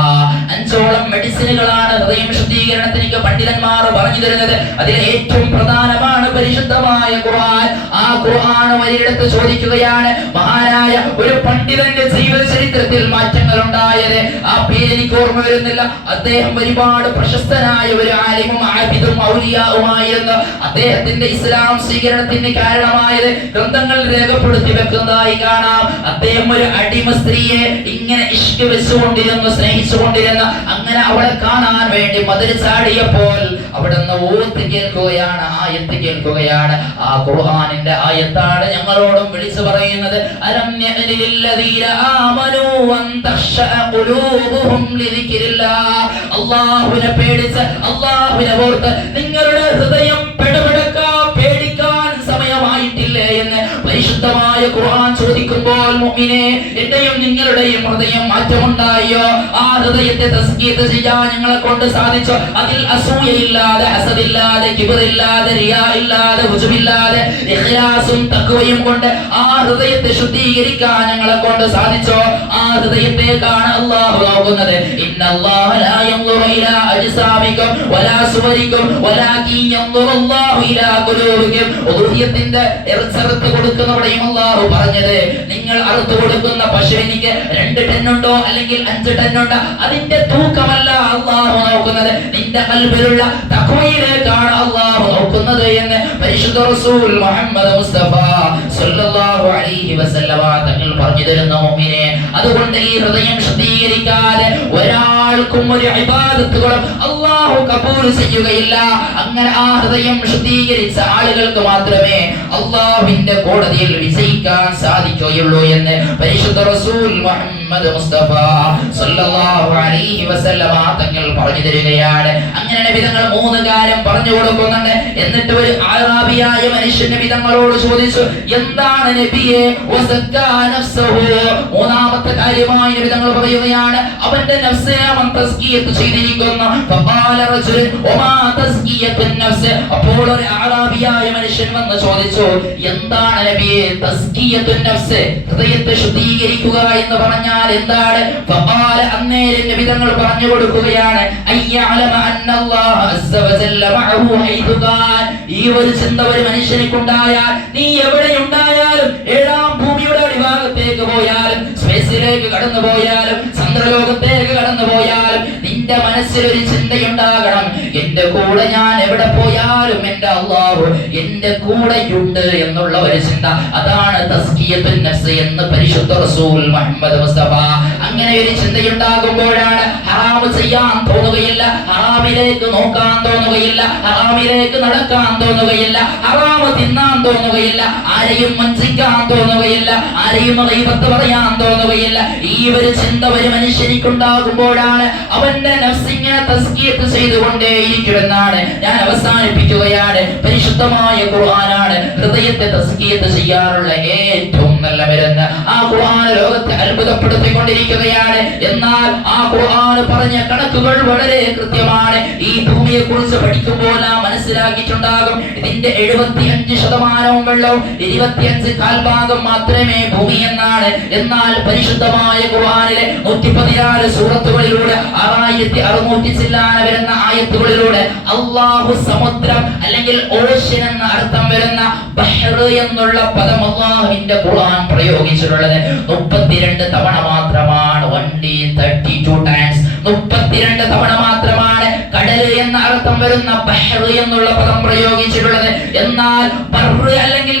അഞ്ചോളം മെഡിസിനുകളാണ് ഹൃദയം ശുദ്ധീകരണത്തിന് പണ്ഡിതന്മാർ പറഞ്ഞു തരുന്നത്. അതിൽ ഏറ്റവും പ്രധാനമാണ് പരിശുദ്ധമായ ഖുർആൻ. ആ ഖുർആൻ വരിയെടുത്ത് ചോദിക്കുകയാണ്, മഹാനായ ഒരു പണ്ഡിതന്റെ ജീവിത ചരിത്രത്തിൽ മാറ്റങ്ങൾ ഉണ്ടായത്. ആ പേര് എനിക്ക് ഓർമ്മ വരുന്നില്ല. അദ്ദേഹം ഒരുപാട് പ്രശസ്തനായ ഒരു ആലിമും ആബിദും ഔലിയാവുമായിരുന്നു. അദ്ദേഹത്തിന്റെ ഇസ്ലാം സ്വീകരണത്തിന് കാരണമായത് ഗ്രന്ഥങ്ങൾ രേഖപ്പെടുത്തി വെക്കുന്നതായി കാണാം. അദ്ദേഹം ഒരു അടിമ സ്ത്രീയെ ഇങ്ങനെ ഇഷ്ക് വെച്ചുകൊണ്ടിരുന്നു, സ്നേഹിച്ചുകൊണ്ടിരുന്നു. അങ്ങനെ അവളെ കാണാൻ വേണ്ടി മതിൽ ചാടിയപ്പോൾ അവിടുന്ന് ഓത്ത് കേൾക്കുകയാണ്, ആയത്ത് കേൾക്കുകയാണ്. ആ ഖുർആനിന്റെ ആയത്താണ് ഞങ്ങളോടും വിളിച്ചു പറയുന്നത്. അലം യഅനി ലില്ലദീന ആമനൂ അൻ തഖ്ശഅ ഖുലൂബുഹും ലിദിക്രില്ലാഹ്. അല്ലാഹുവിനെ പേടിച്ച്, അല്ലാഹുവിനെ ഓർത്ത് നിങ്ങളുടെ ഹൃദയം പേടിക്കാൻ സമയമായിട്ടില്ലേ എന്ന് പരിശുദ്ധമായ ഖുർആൻ ചോദിക്കുമ്പോൾ, മുഅ്മിനേ, എന്റെയും നിങ്ങളുടെയും ഹൃദയം മാറ്റമുണ്ടായോ? ആ ഹൃദയത്തെ തസ്കീയത്ത് ചെയ്യാൻ ഞങ്ങളെ കൊണ്ട് സാധിച്ചോ? അതിൽ അസൂയയില്ലാതെ, ഹസദില്ലാതെ, കിബ്റില്ലാതെ, റിയാ ഇല്ലാതെ, ഉജ്ബില്ലാതെ ഇഖ്ലാസും തഖ്വയും കൊണ്ട് ആ ഹൃദയത്തെ ശുദ്ധീകരിക്കാൻ ഞങ്ങളെ കൊണ്ട് സാധിച്ചോ? ആ ഹൃദയത്തെക്കാണ് അല്ലാഹു നോക്കുന്നത്. ഇന്നല്ലാഹ ലാ യൻദുറു ഇലാ അജ്സാമികും വലാ സുവരികും വലാകിൻ യൻദുറു അല്ലാഹു ഇലാ ഖുലൂബികും. ഉദൂഹിയത്തിന്റെ ഇർസറത്ത് കൊടുക്കുന്നവരെയും അല്ലാഹു പറഞ്ഞത്, നിങ്ങൾ അറുത്തു കൊടുക്കുന്ന പശുവിനിക്ക് 2 ടണ്ണുണ്ടോ അല്ലെങ്കിൽ 5 ടണ്ണുണ്ടോ, അതിന്റെ തൂക്കമല്ല അല്ലാഹു നോക്കുന്നത്, നിന്റെ ഖൽബിലുള്ള തഖ്വയിലേക്കാണ് അല്ലാഹു നോക്കുന്നത് എന്ന് പരിശുദ്ധ റസൂൽ മുഹമ്മദ് മുസ്തഫ സല്ലല്ലാഹു അലൈഹി വസല്ലമ തങ്ങൾ പറഞ്ഞു തരുന്ന മുഅ്മിനേ, അതുകൊണ്ട് ഈ ഹൃദയം ശുദ്ധീകരിക്കാതെ ഒരാൾക്കും ഒരു ഇബാദത്തുകളും അല്ലാഹു കബൂൽ ചെയ്യുകയില്ല. അങ്ങനെ ആ ഹൃദയം ശുദ്ധീകരിച്ച ആളുകൾക്ക് മാത്രമേ അല്ലാഹുവിന്റെ കോടതിയിൽ വിജയിക്കാൻ സാധിക്കുകയുള്ളൂ എന്ന് പരിശുദ്ധ റസൂൽ മുഹമ്മദ് മുസ്തഫ സല്ലല്ലാഹു അലൈഹി വസല്ലമ തങ്ങൾ പറഞ്ഞു തരികയാണ്. അങ്ങനെ നബി തങ്ങൾ 3 കാര്യം പറഞ്ഞു കൊടുക്കുന്നുണ്ട്. എന്നിട്ട് ഒരു അറാബിയായ മനുഷ്യൻ നബി തങ്ങളോട് ചോദിച്ചു, എന്താണ് നബിയെ വസക്കാ നഫ്സഹു? മൂന്നാമത്തെ കാര്യമായി നബി തങ്ങൾ പറയുകയാണ്, അവന്റെ നഫ്സിനെ അവൻ തസ്കിയത്ത് ചെയ്തിരിക്കുന്നു. ഫഖാല റജുൽ വമാ തസ്കിയത്തുൻ നഫ്സ്? അപ്പോൾ ഒരു അറാബിയായ മനുഷ്യൻ വന്ന് ചോദിച്ചു, എന്താണ് നബിയെ തസ്കിയത്തുൻ നഫ്സ്? ഹൃദയത്തെ ശുദ്ധീകരിക്കുക എന്ന് പറഞ്ഞാൽ എന്താണ്? ഫഖാല, അന്നേരം നബി തങ്ങൾ പറഞ്ഞു കൊടുക്കുകയാണ്, അയ്യഅലമ അന്നല്ലാഹ അസ്സ വജല്ല മഅഹു ഹൈതു ഖാൻ. ഈ ഒരു ചിന്ത ഒരു മനുഷ്യനിക്കുണ്ടായാൽ, നീ എവിടെയുണ്ടായാലും, ഏഴാം ഭൂമിയുടെ അടിഭാഗത്തേക്ക് പോയാലും, സ്പേസിലേക്ക് കടന്നു പോയാലും, ചന്ദ്രലോകത്തേക്ക് കടന്നു പോയാലും, നിന്റെ മനസ്സിൽ ഒരു ചിന്തയുണ്ടാകണം, എന്റെ കൂടെ ഞാൻ എവിടെ പോയാലും എന്റെ അല്ലാഹു എന്റെ കൂടെയുണ്ട് എന്നുള്ള ഒരു ചിന്ത. അതാണ് തസ്കിയത്തുൻ നഫ്സ് എന്ന് പരിശുദ്ധ റസൂൽ മുഹമ്മദ് മുസ്തഫ. അങ്ങനെ ഒരു ചിന്തയുണ്ടാകുമ്പോഴാണ് ഹറാം ചെയ്യാൻ തോന്നുകയില്ല, ഹറാമിലേക്ക് നോക്കാൻ തോന്നുകയില്ല, ഹറാമിലേക്ക് നടക്കാൻ തോന്നുകയില്ല, ഹറാം തിന്നാൻ തോന്നുകയില്ല, ആരെയും വഞ്ചിക്കാൻ തോന്നുകയില്ല, ആരെയും ഗീബത്ത് പറയാൻ തോന്നുകയില്ല. ഈ ഒരു ചിന്ത ഒരു മനുഷ്യനിക്കുണ്ടാകുമ്പോഴാണ് അവന്റെ നഫ്സ് ഇങ്ങനെ തസ്കിയത്ത് ചെയ്തുകൊണ്ടേയിരിക്കുമെന്നാണ് ഞാൻ അവസാനിപ്പിക്കുകയാണ്. പരിശുദ്ധമായ ഖുർആനാണ് ഹൃദയത്തെ തസ്കിയത്ത് ചെയ്യാനുള്ള ഏറ്റവും നല്ല മരുന്ന്. ആ ഖുർആൻ ലോകത്തെ അത്ഭുതപ്പെടുത്തിക്കൊണ്ടിരിക്കുകയാണ്. എന്നാൽ ആ ഖുർആൻ പറഞ്ഞ കണക്കുകൾ വളരെ കൃത്യമാണ്. ഈ ഭൂമിയെ കുറിച്ച് പഠിക്കുമ്പോൾ നാം മനസ്സിലാക്കിയിട്ടുണ്ടാകും, ഇതിന്റെ 75% വെള്ളവും 25 കാൽഭാഗം മാത്രമേ ഭൂമി എന്നാണ്. എന്നാൽ പരിശുദ്ധമായ ഖുർആനിലെ 114 സൂറത്തുകളിലൂടെ 6600 ചില്ലാന വരുന്ന ആയത്തുകളിലൂടെ അല്ലാഹു സമുദ്രം അല്ലെങ്കിൽ ഓഷ്യൻ എന്ന അർത്ഥം വരുന്ന ബഹ്ർ എന്നുള്ള പദം അല്ലാഹുവിന്റെ ഖുർആൻ പ്രയോഗിച്ചിട്ടുള്ളത് 32 തവണ മാത്രമാണ്. 32 ടൈംസ്, 32 തവണ മാത്രമാണ് കടൽ എന്ന അർത്ഥം വരുന്ന ബഹ്ർ എന്നുള്ള പദം പ്രയോഗിച്ചിട്ടുള്ളത്. എന്നാൽ ബർറ് അല്ലെങ്കിൽ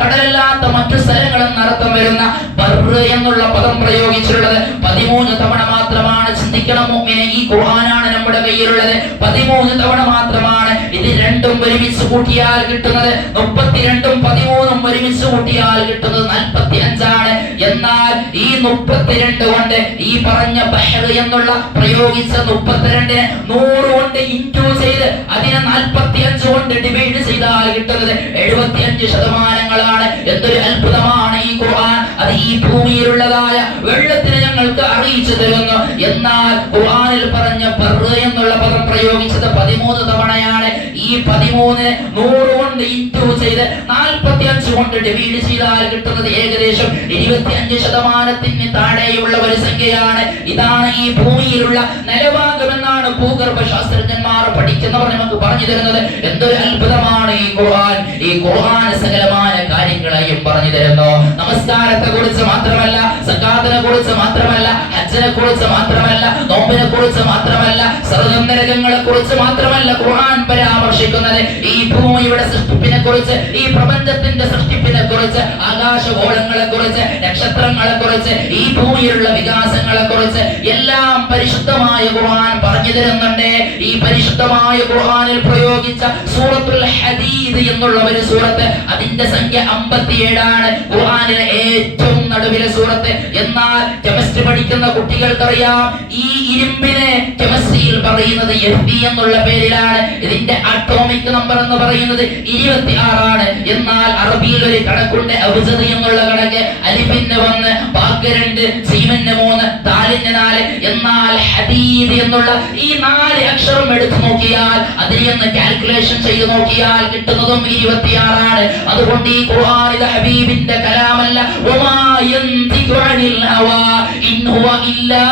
കടലല്ലാത്ത മറ്റു സ്ഥലങ്ങൾ എന്ന അർത്ഥം വരുന്ന ബർറ് എന്നുള്ള പദം പ്രയോഗിച്ചിട്ടുള്ളത് 13 തവണ മാത്രമാണ്. ചിന്തിക്കണം മുഅ്മിനേ, ഈ ഖുർആനാണ് നമ്മുടെ കയ്യിലുള്ളത്. 13 തവണ മാത്രമാണ് ഇത് രണ്ടും ഒരുമിച്ച് കൂട്ടിയാൽ കിട്ടുന്നത് 32ഉം 13ഉം ഒരുമിച്ച് കൂട്ടിയാൽ കിട്ടുന്നത് 45 ആണ്. എന്നാൽ ഈ 32 കൊണ്ട് ഈ പറഞ്ഞ ബഹർ എന്നുള്ള പ്രയോഗിച്ച 32നെ 100 കൊണ്ട് ഇൻറ്റു ചെയ്ത് അതിനെ 45 കൊണ്ട് ഡിവൈഡ് ചെയ്താൽ കിട്ടുന്നത് 75%. എന്തൊരു അത്ഭുതമാണ് ഈ ഖുർആൻ! അത് ഈ ഭൂമിയിലുള്ളതായ വെള്ളത്തിന് ഞങ്ങൾക്ക് അറിയിച്ചു തരുന്നു. എന്നാൽ ഖുർആനിൽ പറഞ്ഞ ബർ എന്നുള്ള പദം പ്രയോഗിച്ചത് 13 തവണയാണ്. ഈ 13നെ 100 കൊണ്ട് ഇൻറ്റു ചെയ്ത് 45 കൊണ്ട് ഡിവൈഡ് ചെയ്താൽ കിട്ടുന്നത് ഏകദേശം 25% താഴെയുള്ള ഒരു സംഖ്യയാണ്. ഇതാണ് ഈ ഭൂമിയിലുള്ള നിലവാകമെന്നാണ് ഭൂഗർഭ ശാസ്ത്രജ്ഞന്മാർ പഠിക്കുന്നവർ നമുക്ക് പറഞ്ഞു തരുന്നത്. എന്തൊരു അത്ഭുതമാണ് ഈ ഖുർആൻ! ഈ ഖുർആൻ സകലമായ കാര്യങ്ങളെയും പറഞ്ഞു തരുന്നു. നമസ്കാരത്തെ കുറിച്ച് മാത്രമല്ല, സകാത്തിനെ കുറിച്ച് മാത്രമല്ല, ഹജ്ജിനെ കുറിച്ച് മാത്രമല്ല, നോമ്പിനെ കുറിച്ച് മാത്രമല്ല, സ്വർഗ്ഗം നരകങ്ങളെ കുറിച്ച് മാത്രമല്ല ഖുർആൻ പരാമർശിക്കുന്നത്. ഈ ഭൂമിയുടെ സൃഷ്ടിപ്പിനെ കുറിച്ച്, ഈ പ്രപഞ്ചത്തിന്റെ സൃഷ്ടിപ്പിനെ കുറിച്ച്, ആകാശഗോളങ്ങളെ കുറിച്ച്, നക്ഷത്രങ്ങളെ കുറിച്ച്, ഈ ഭൂമിയിലുള്ള വികാസങ്ങളെ കുറിച്ച് എല്ലാം പരിശുദ്ധമായ ഖുർആൻ പറഞ്ഞു തരുന്നുണ്ട്. ഈ പരിശുദ്ധമായ ഖുർആനിൽ പ്രയോഗിച്ച സൂറത്തുൽ ഹദീദ് എന്നുള്ള ഒരു സൂറത്ത്, അതിന്റെ സംഖ്യ 57 ആണ്. ഖുർആനിലെ ഏറ്റവും നടുവിലെ സൂറത്ത്. എന്നാൽ കെമിസ്ട്രി പഠിക്കുന്ന കുട്ടികൾക്കറിയാം, ഈ ഇരുമ്പിനെ കെമിസ്ട്രിയിൽ പറയുന്നത് Fe എന്നുള്ള പേരിലാണ്. ഇതിന്റെ അറ്റോമിക് നമ്പർ എന്ന് പറയുന്നത് 26 ആണ്. എന്നാൽ അറബിയിൽ ഒരു കണക്കുണ്ട്, അബ്ജദ് എന്നുള്ള കണക്ക്. അലിഫിന് 1, ബാക്ക് 2, സീമിന് 3, ദാലിന് 4. എന്നാൽ ഹദീദ് എന്നുള്ള ഈ 4 അക്ഷരം എടുത്തു നോക്കിയാൽ, അതിനെ കാൽക്കുലേഷൻ ചെയ്ത് നോക്കിയാൽ കിട്ടുന്നതും 26 ആണ്. അതുകൊണ്ട് ഈ ഖുർആനിലെ ഹബീബിന്റെ കലാമല്ല. വമാ യന്തിഖു അനിൽ ഹവാ ഇൻ ഹുവ ഇല്ലാ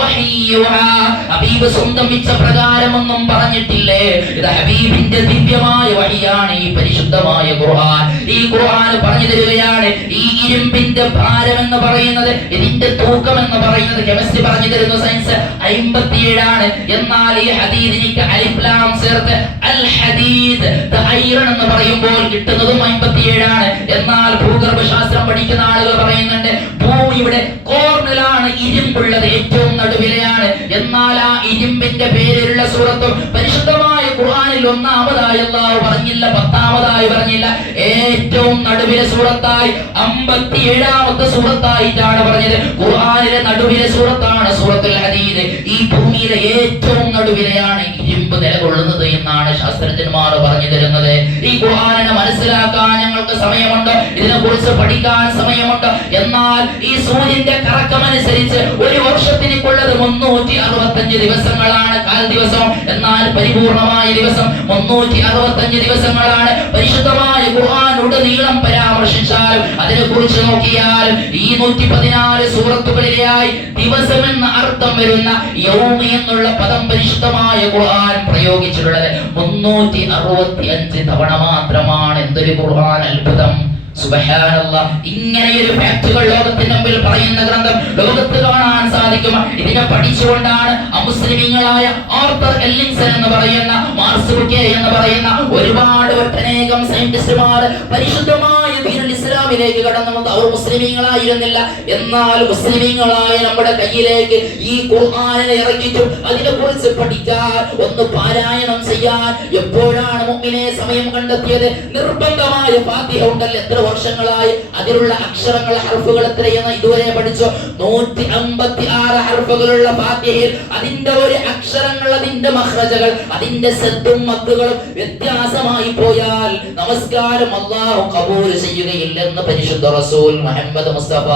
വഹയ്യുഹാ. ഹബീബ് സ്വന്തം ഇച്ഛ പ്രകാരമൊന്നും പറഞ്ഞിട്ടില്ലേ. ഇത് ഹബീബിന്റെ ദിവ്യമായ വഹിയാണ് ഈ പരിശുദ്ധമായ ഖുർആൻ. ഈ ഖുർആൻ പറഞ്ഞു തരികയാണ്, ഈ ഇരുമ്പിന്റെ ഭാരം എന്ന് പറയുന്നത്, ഇതിന്റെ തൂക്കം എന്ന് പറയുന്നത് കെമിസ്ട്രി പറഞ്ഞു തരുന്നു, സയൻസ് 57 ആണ്. എന്നാൽ ഈ ഹദീദിനിക്ക് അലിഫ് ലാം ചേർത്ത് അൽ ഹദീദ് ഐറൺ എന്ന് പറയുമ്പോൾ കിട്ടുന്നതും 57 ആണ്. എന്നാൽ ഭൂഗർഭ ശാസ്ത്രം പഠിക്കുന്ന ആളുകൾ പറയുന്നുണ്ട്, ഭൂമിയുടെ കോർണിലാണ് ഇരുമ്പുള്ളത്, ഏറ്റവും നടുവിലെയാണ്. എന്നാൽ ആ ഇരുമ്പിന്റെ പേരിലുള്ള സൂറത്തും പരിശുദ്ധമായ ഖുർആനിൽ 1-ാമതായി അല്ലാഹു പറഞ്ഞില്ല, 10-ാമതായി പറഞ്ഞില്ല. ഏറ്റവും നടുവിലെ സൂറത്തായി 57-ാമത്തെ സൂറത്തായിട്ടാണ് പറഞ്ഞത്. ഖുർആനിലെ നടുവിലെ സൂറത്താണ് സൂറത്തുൽ ഹദീദ്. ഈ ഭൂമിയിലെ ഏറ്റവും നടുവിലെയാണ് ഇരുമ്പ് നിലകൊള്ളുന്നത് എന്നാണ് ശാസ്ത്രജ്ഞന്മാർ പറഞ്ഞു തരുന്നത്. ഈ ഖുർആനിനെ മനസ്സിലാക്കാൻ ഞങ്ങൾക്ക് സമയമുണ്ട്, ഇതിനെ കുറിച്ച് പഠിക്കാൻ സമയമുണ്ട്. എന്നാൽ ഈ സൂര്യന്റെ കറക്കമനുസരിച്ച് ഒരു വർഷത്തിനുള്ളത് 365 ദിവസങ്ങളാണ്, കാൽ ദിവസം. എന്നാൽ പരിപൂർണമായ ദിവസം 365 ദിവസങ്ങളാണ്. പരിശുദ്ധമായ ഖുർആൻ ഉടനീളം പരാമർശിച്ചാലും അതിനെ കുറിച്ച് നോക്കിയാലും ഈ 114 സൂറത്തുകളിലായി ദിവസം എന്ന അർത്ഥം വരുന്ന യൗമി എന്നുള്ള പദം പരിശുദ്ധമായ ഖുർആൻ പ്രയോഗിച്ചിട്ടുള്ളത് 365 തവണ മാത്രമാണ്. എന്തൊരു ഖുർആൻ അത്ഭുതം! സുബ്ഹാനല്ലാഹ്! ഇങ്ങനെയൊരു ഫാക്ടുകൾ ലോകത്തിന് മുമ്പിൽ പറയുന്ന ഗ്രന്ഥം ലോകത്ത് കാണാൻ സാധിക്കും. ഇതിനെ പഠിച്ചുകൊണ്ടാണ് അമുസ്ലിമീങ്ങളായ ആർതർ എല്ലിങ്സൺ എന്ന് പറയുന്ന, മാർസ് ബുക്കെ എന്ന് പറയുന്ന ഒരുപാട് ഒട്ടനേകം സയന്റിസ്റ്റുമാർ പരിശുദ്ധമായ ദീനുൽ ഇസ്ലാമിലേക്ക് കടന്നു വന്നത്. അവർ മുസ്ലിമീങ്ങളായിരുന്നില്ല. എന്നാൽ മുസ്ലിമീങ്ങളായ നമ്മുടെ കയ്യിലേക്ക് ഈ ഖുർആനിനെ ഇറക്കിയിട്ടും അതിനെ കുറിച്ച് പഠിക്കാൻ, ഒന്ന് പാരായണം ചെയ്യാൻ എപ്പോഴാണ് മുഅ്മിനെ സമയം കണ്ടെത്തിയത്? നിർബന്ധമായ ഫാത്തിഹ ഉണ്ടല്ലോ, എത്ര വർഷങ്ങളായി അതിലുള്ള അക്ഷരങ്ങൾ, ഹർഫുകൾ എത്രയെന്ന് ഇതുവരെ പഠിച്ചു. 156 ഹർഫുകളുള്ള ഫാത്തിഹയിൽ അതിന്റെ ഒരു അക്ഷരങ്ങൾ, അതിന്റെ മഖ്റജകൾ, അതിന്റെ സദ്ദും മദ്ദുകളും വ്യത്യാസമായി പോയാൽ നമസ്കാരം അല്ലാഹു ഖബൂൽ ചെയ്യുകയില്ലെന്ന് പരിശുദ്ധ റസൂൽ മുഹമ്മദ് മുസ്തഫ.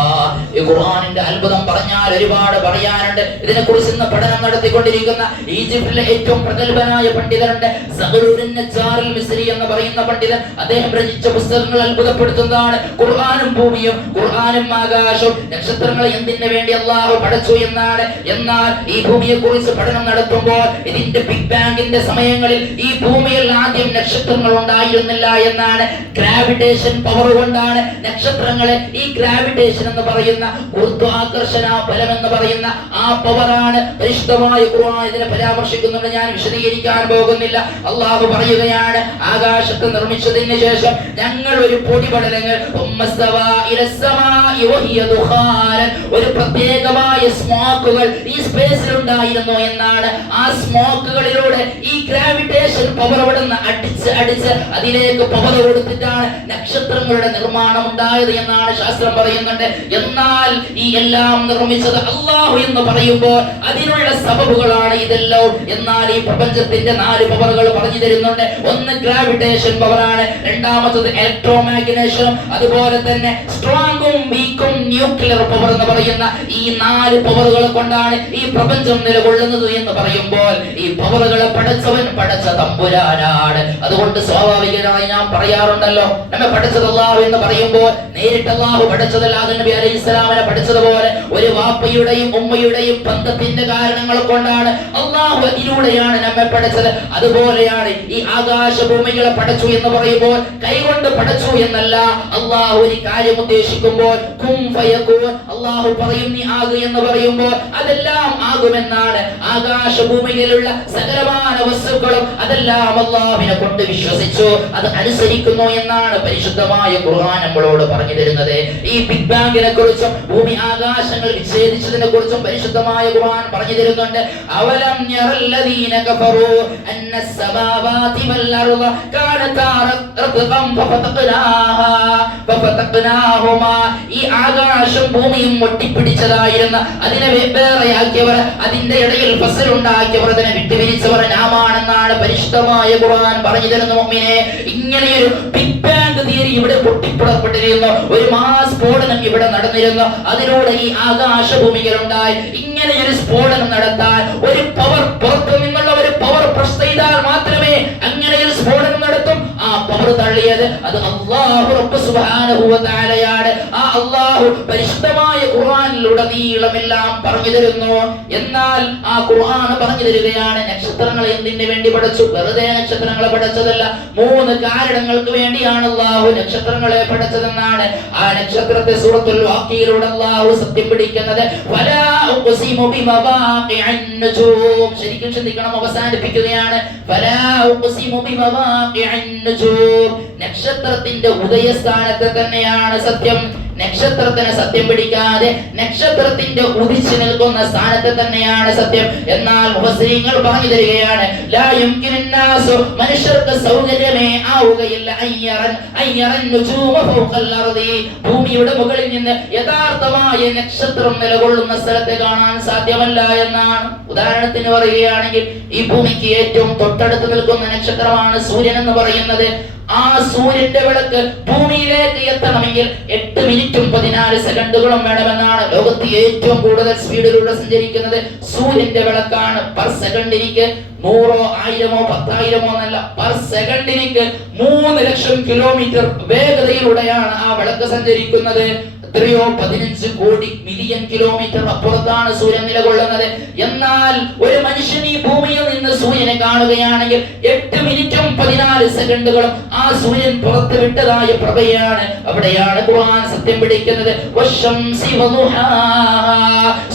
ഈ ഖുർആനിന്റെ അത്ഭുതം പറഞ്ഞാൽ ഒരുപാട് പറയാനുണ്ട്. ഇതിനെക്കുറിച്ച് ഇന്ന് പഠനം നടത്തിക്കൊണ്ടിരിക്കുന്ന ഈജിപ്തിലെ ഏറ്റവും പ്രഗത്ഭനായ പണ്ഡിതനുണ്ട്, സഹറുൻ നജ്ജാറുൽ മിസ്രി എന്ന് പറയുന്ന പണ്ഡിതൻ. അദ്ദേഹം രചിച്ച പുസ്തകങ്ങൾ അത്ഭുതപ്പെടുത്തുന്നതാണ്. ഖുർആനും ഭൂമിയും, ഖുർആനും ആകാശവും, നക്ഷത്രങ്ങളെ എന്തിനു വേണ്ടി അല്ലാഹു പടച്ചു എന്നാണ്. എന്നാൽ ഈ ഭൂമിയെ കുറിച്ച് പഠനം നടത്തുമ്പോൾ ഇതിന്റെ ബിഗ് ബാങ്കിന്റെ സമയങ്ങളിൽ ഈ ഭൂമിയിൽ ആദ്യം നക്ഷത്രങ്ങൾ ഉണ്ടായിരുന്നില്ല എന്നാണ്. ഗ്രാവിറ്റേഷൻ പവർ കൊണ്ടാണ് നക്ഷത്രങ്ങളെ, ഈ ഗ്രാവിറ്റേഷൻ എന്ന് പറയുന്ന ഗുരുത്വാകർഷണ ബലം എന്ന് പറയുന്ന ആ പവറാണ് പരിശുദ്ധമായ ഖുർആൻ ഇതിനെ പരാമർശിക്കുന്നുണ്ട്. ഞാൻ വിശദീകരിക്കാൻ പോകുന്നില്ല. അല്ലാഹു പറയുകയാണ്, ആകാശത്തെ നിർമ്മിച്ചതിന് ശേഷം ഞങ്ങൾ ഒരു പൊടിപടലങ്ങൾ ഒരു പ്രത്യേകമായ സ്മോക്ക് സ്മോക്കുകൾ ഈ സ്പേസിൽ ഉണ്ടായിരുന്നു എന്നാണ്. ആ സ്മോക്കുകളിലൂടെ ഈ ഗ്രാവിറ്റേഷൻ പവർ അവിടെ നിന്ന് അടിച്ച് അതിലേക്ക് പവർ കൊടുത്തിട്ടാണ് നക്ഷത്രങ്ങളുടെ നിർമ്മാണം ഉണ്ടായത് എന്നാണ് ശാസ്ത്രം പറയുന്നുണ്ട്. എന്നാൽ ഈ എല്ലാം നിർമ്മിച്ചത് അല്ലാഹു എന്ന് പറയുമ്പോൾ അതിനുള്ള സബബുകളാണ് ഇതെല്ലാം. എന്നാൽ ഈ പ്രപഞ്ചത്തിന്റെ 4 പവറുകൾ പറഞ്ഞു തരുന്നുണ്ട്. ഒന്ന് ഗ്രാവിറ്റേഷൻ പവറാണ്, രണ്ടാമത്തത് ഇലക്ട്രോമാഗ്നേഷൻ, അതുപോലെ തന്നെ സ്ട്രോങ്ങും വീക്കും ന്യൂക്ലിയർ പവർ എന്ന് പറയുന്ന ഈ 4 പവറുകൾ കൊണ്ടാണ് ഈ പ്രപഞ്ചം നിലകൊള്ളുന്നത് എന്ന് പറയുമ്പോൾ ഈ പവറുകളെ പടച്ചവൻ പടച്ച തമ്പുരാനാണ്. അതുകൊണ്ട് സ്വാഭാവികമായി ഞാൻ പറയാറുണ്ടല്ലോ, നമ്മെ പഠിച്ചത് അല്ലാഹു എന്ന് പറയുമ്പോൾ നേരിട്ട് അല്ലാഹു പഠിച്ചതല്ല. ആദം നബി അലൈഹിസ്സലാമിനെ പഠിച്ചതുപോലെ ഒരു വാപ്പയുടെയും ഉമ്മയുടെയും ബന്ധത്തിന്റെ കാരണങ്ങൾ കൊണ്ടാണ് അല്ലാഹു അതിലൂടെയാണ് നമ്മെ പഠിച്ചത്. അതുപോലെയാണ് ഈ ആകാശഭൂമികളെ പഠിച്ചു എന്ന് പറയുമ്പോൾ കൈകൊണ്ട് പഠിച്ചു എന്നല്ല. അല്ലാഹു ഒരു കാര്യം ഉദ്ദേശിക്കുമ്പോൾ കുൻ ഫയകൂൻ, അല്ലാഹു പറയും നീ ആകു എന്ന് പറയുമ്പോൾ അതെല്ലാം ആകുമെന്നാണ്. ആകാശഭൂമികളിലുള്ള സകലമായ വസ്തുക്കളും അതെല്ലാം അല്ലാഹുവിനെ കൊണ്ട് വിശ്വസിച്ചു അത് അനുസരിക്കുന്നു എന്നാണ് പരിശുദ്ധമായ ഖുർആൻ നമ്മളോട് പറഞ്ഞു തരുന്നത്. ഈ ബിഗ് ബാങ്കിനെ കുറിച്ചും ഭൂമി ആകാശങ്ങൾ വിച്ഛേദിച്ചതിനെ കുറിച്ചും പരിശുദ്ധമായ ഖുർആൻ പറഞ്ഞു തരുന്നുണ്ട്. അവലം യറല്ലദീന കഫറു അന്നസ് സമാവാതി വൽ അർദ കാനതാ റത്ഖൻ ഫഫതഖ്നാഹുമാ, ഈ ആകാശം ഭൂമിയും ഒട്ടിപ്പിടിച്ചതായിരുന്ന അതിനെ വേറെയാക്കിയവർ, അതിന്റെ ഇടയിൽ ഫസൽ ഉണ്ടാക്കിയവർ, അതിനെ വിട്ടുപിരിച്ചവർ നാമാണെന്നാണ് പരിശുദ്ധമായ ഖുർആൻ പറഞ്ഞു തരുന്ന മുഅ്മിനേ. ഇങ്ങനെയൊരു ബിഗ് ബാങ് തിയറി ഇവിടെ പൊട്ടിപ്പുറപ്പെട്ടിരുന്നു, ഒരു സ്ഫോടനം ഇവിടെ നടന്നിരുന്നു. അതിലൂടെ ഈ ആകാശഭൂമികൾ ഉണ്ടായി. ഇങ്ങനെയൊരു സ്ഫോടനം നടത്താൻ ഒരു പവർ, പുറത്തു നിന്നുള്ള ഒരു പവർ പ്രസ് ചെയ്താൽ മാത്രമേ അങ്ങനെ ഒരു സ്ഫോടനം നടത്തും. ആ പവർ തള്ളിയത് അത് അല്ലാഹു റബ്ബ് സുബ്ഹാനഹു വ തആലയാണ്. ആ അല്ലാഹു പരിശുദ്ധമായ ഖുർആനിലുടനീളമെല്ലാം പറഞ്ഞു തരുന്നു. എന്നാൽ ആ ഖുർആൻ പറഞ്ഞു തരികയാണ് നക്ഷത്രങ്ങൾ എന്തിനു വേണ്ടി പഠിച്ചു. വെറുതെ നക്ഷത്രങ്ങളെ പഠിച്ചതല്ല, 3 കാരണങ്ങൾക്ക് വേണ്ടിയാണ് അല്ലാഹു നക്ഷത്രങ്ങളെ പഠിച്ചതെന്നാണ്. ആ നക്ഷത്രത്തെ സൂറത്തുൽ വാഖിയയിലൂടെ അല്ലാഹു സത്യം പിടിക്കുന്നത് വലാ ഉഖ്സിമു ബിമവാഖിഅൻ നുജൂം. ശരിക്കും ചിന്തിക്കണം, അവസാനിപ്പിക്കുകയാണ് വലാ ഉഖ്സിമു ബിമവാഖിഅൻ നുജൂം. നക്ഷത്രത്തിന്റെ ഉദയസ്ഥാനത്തെ തന്നെയാണ് സത്യം. നക്ഷത്രത്തിന് സത്യം പിടിക്കാതെ നക്ഷത്രത്തിന്റെ ഉദിച്ചു നിൽക്കുന്ന സ്ഥാനത്തെ തന്നെയാണ് സത്യം. എന്നാൽ മുഫസ്സിരീങ്ങൾ പറഞ്ഞു തരികയാണ് ലാ യുംകിനുന്നാസു, മനുഷ്യർക്ക് സൗകര്യമേ ആവുകയില്ല അയ്യറൻ നുജൂമ ഫൗഖൽ അർദി, ഭൂമിയുടെ മുകളിൽ നിന്ന് യഥാർത്ഥമായ നക്ഷത്രം നിലകൊള്ളുന്ന സ്ഥലത്തെ കാണാൻ സാധ്യമല്ല എന്നാണ്. ഉദാഹരണത്തിന് പറയുകയാണെങ്കിൽ ഈ ഭൂമിക്ക് ഏറ്റവും തൊട്ടടുത്ത് നിൽക്കുന്ന നക്ഷത്രമാണ് സൂര്യൻ എന്ന് പറയുന്നത്. ആ സൂര്യന്റെ വിളക്ക് ഭൂമിയിലേക്ക് എത്തണമെങ്കിൽ 8 മിനിറ്റും 14 സെക്കൻഡുകളും വേണമെന്നാണ്. ലോകത്ത് ഏറ്റവും കൂടുതൽ സ്പീഡിലൂടെ സഞ്ചരിക്കുന്നത് സൂര്യന്റെ വിളക്കാണ്. പെർ സെക്കൻഡിലേക്ക് 100, 1000, 10,000 എന്നല്ല, പെർ സെക്കൻഡിലേക്ക് 3 ലക്ഷം കിലോമീറ്റർ വേഗതയിലൂടെയാണ് ആ വിളക്ക് സഞ്ചരിക്കുന്നത്. എത്രയോ 15 കോടി മില്യൺ കിലോമീറ്റർ അപ്പുറത്താണ് സൂര്യൻ നിലകൊള്ളുന്നത്. എന്നാൽ ഒരു മനുഷ്യൻ ഈ ഭൂമിയിൽ നിന്ന് സൂര്യനെ കാണുകയാണെങ്കിൽ 8 മിനിറ്റും 14 സെക്കൻഡുകളും ആ സൂര്യൻ പുറത്തു വിട്ടതായ പ്രഭയാണ്. അവിടെയാണ് ഖുർആൻ സത്യം പിടിക്കുന്നത്.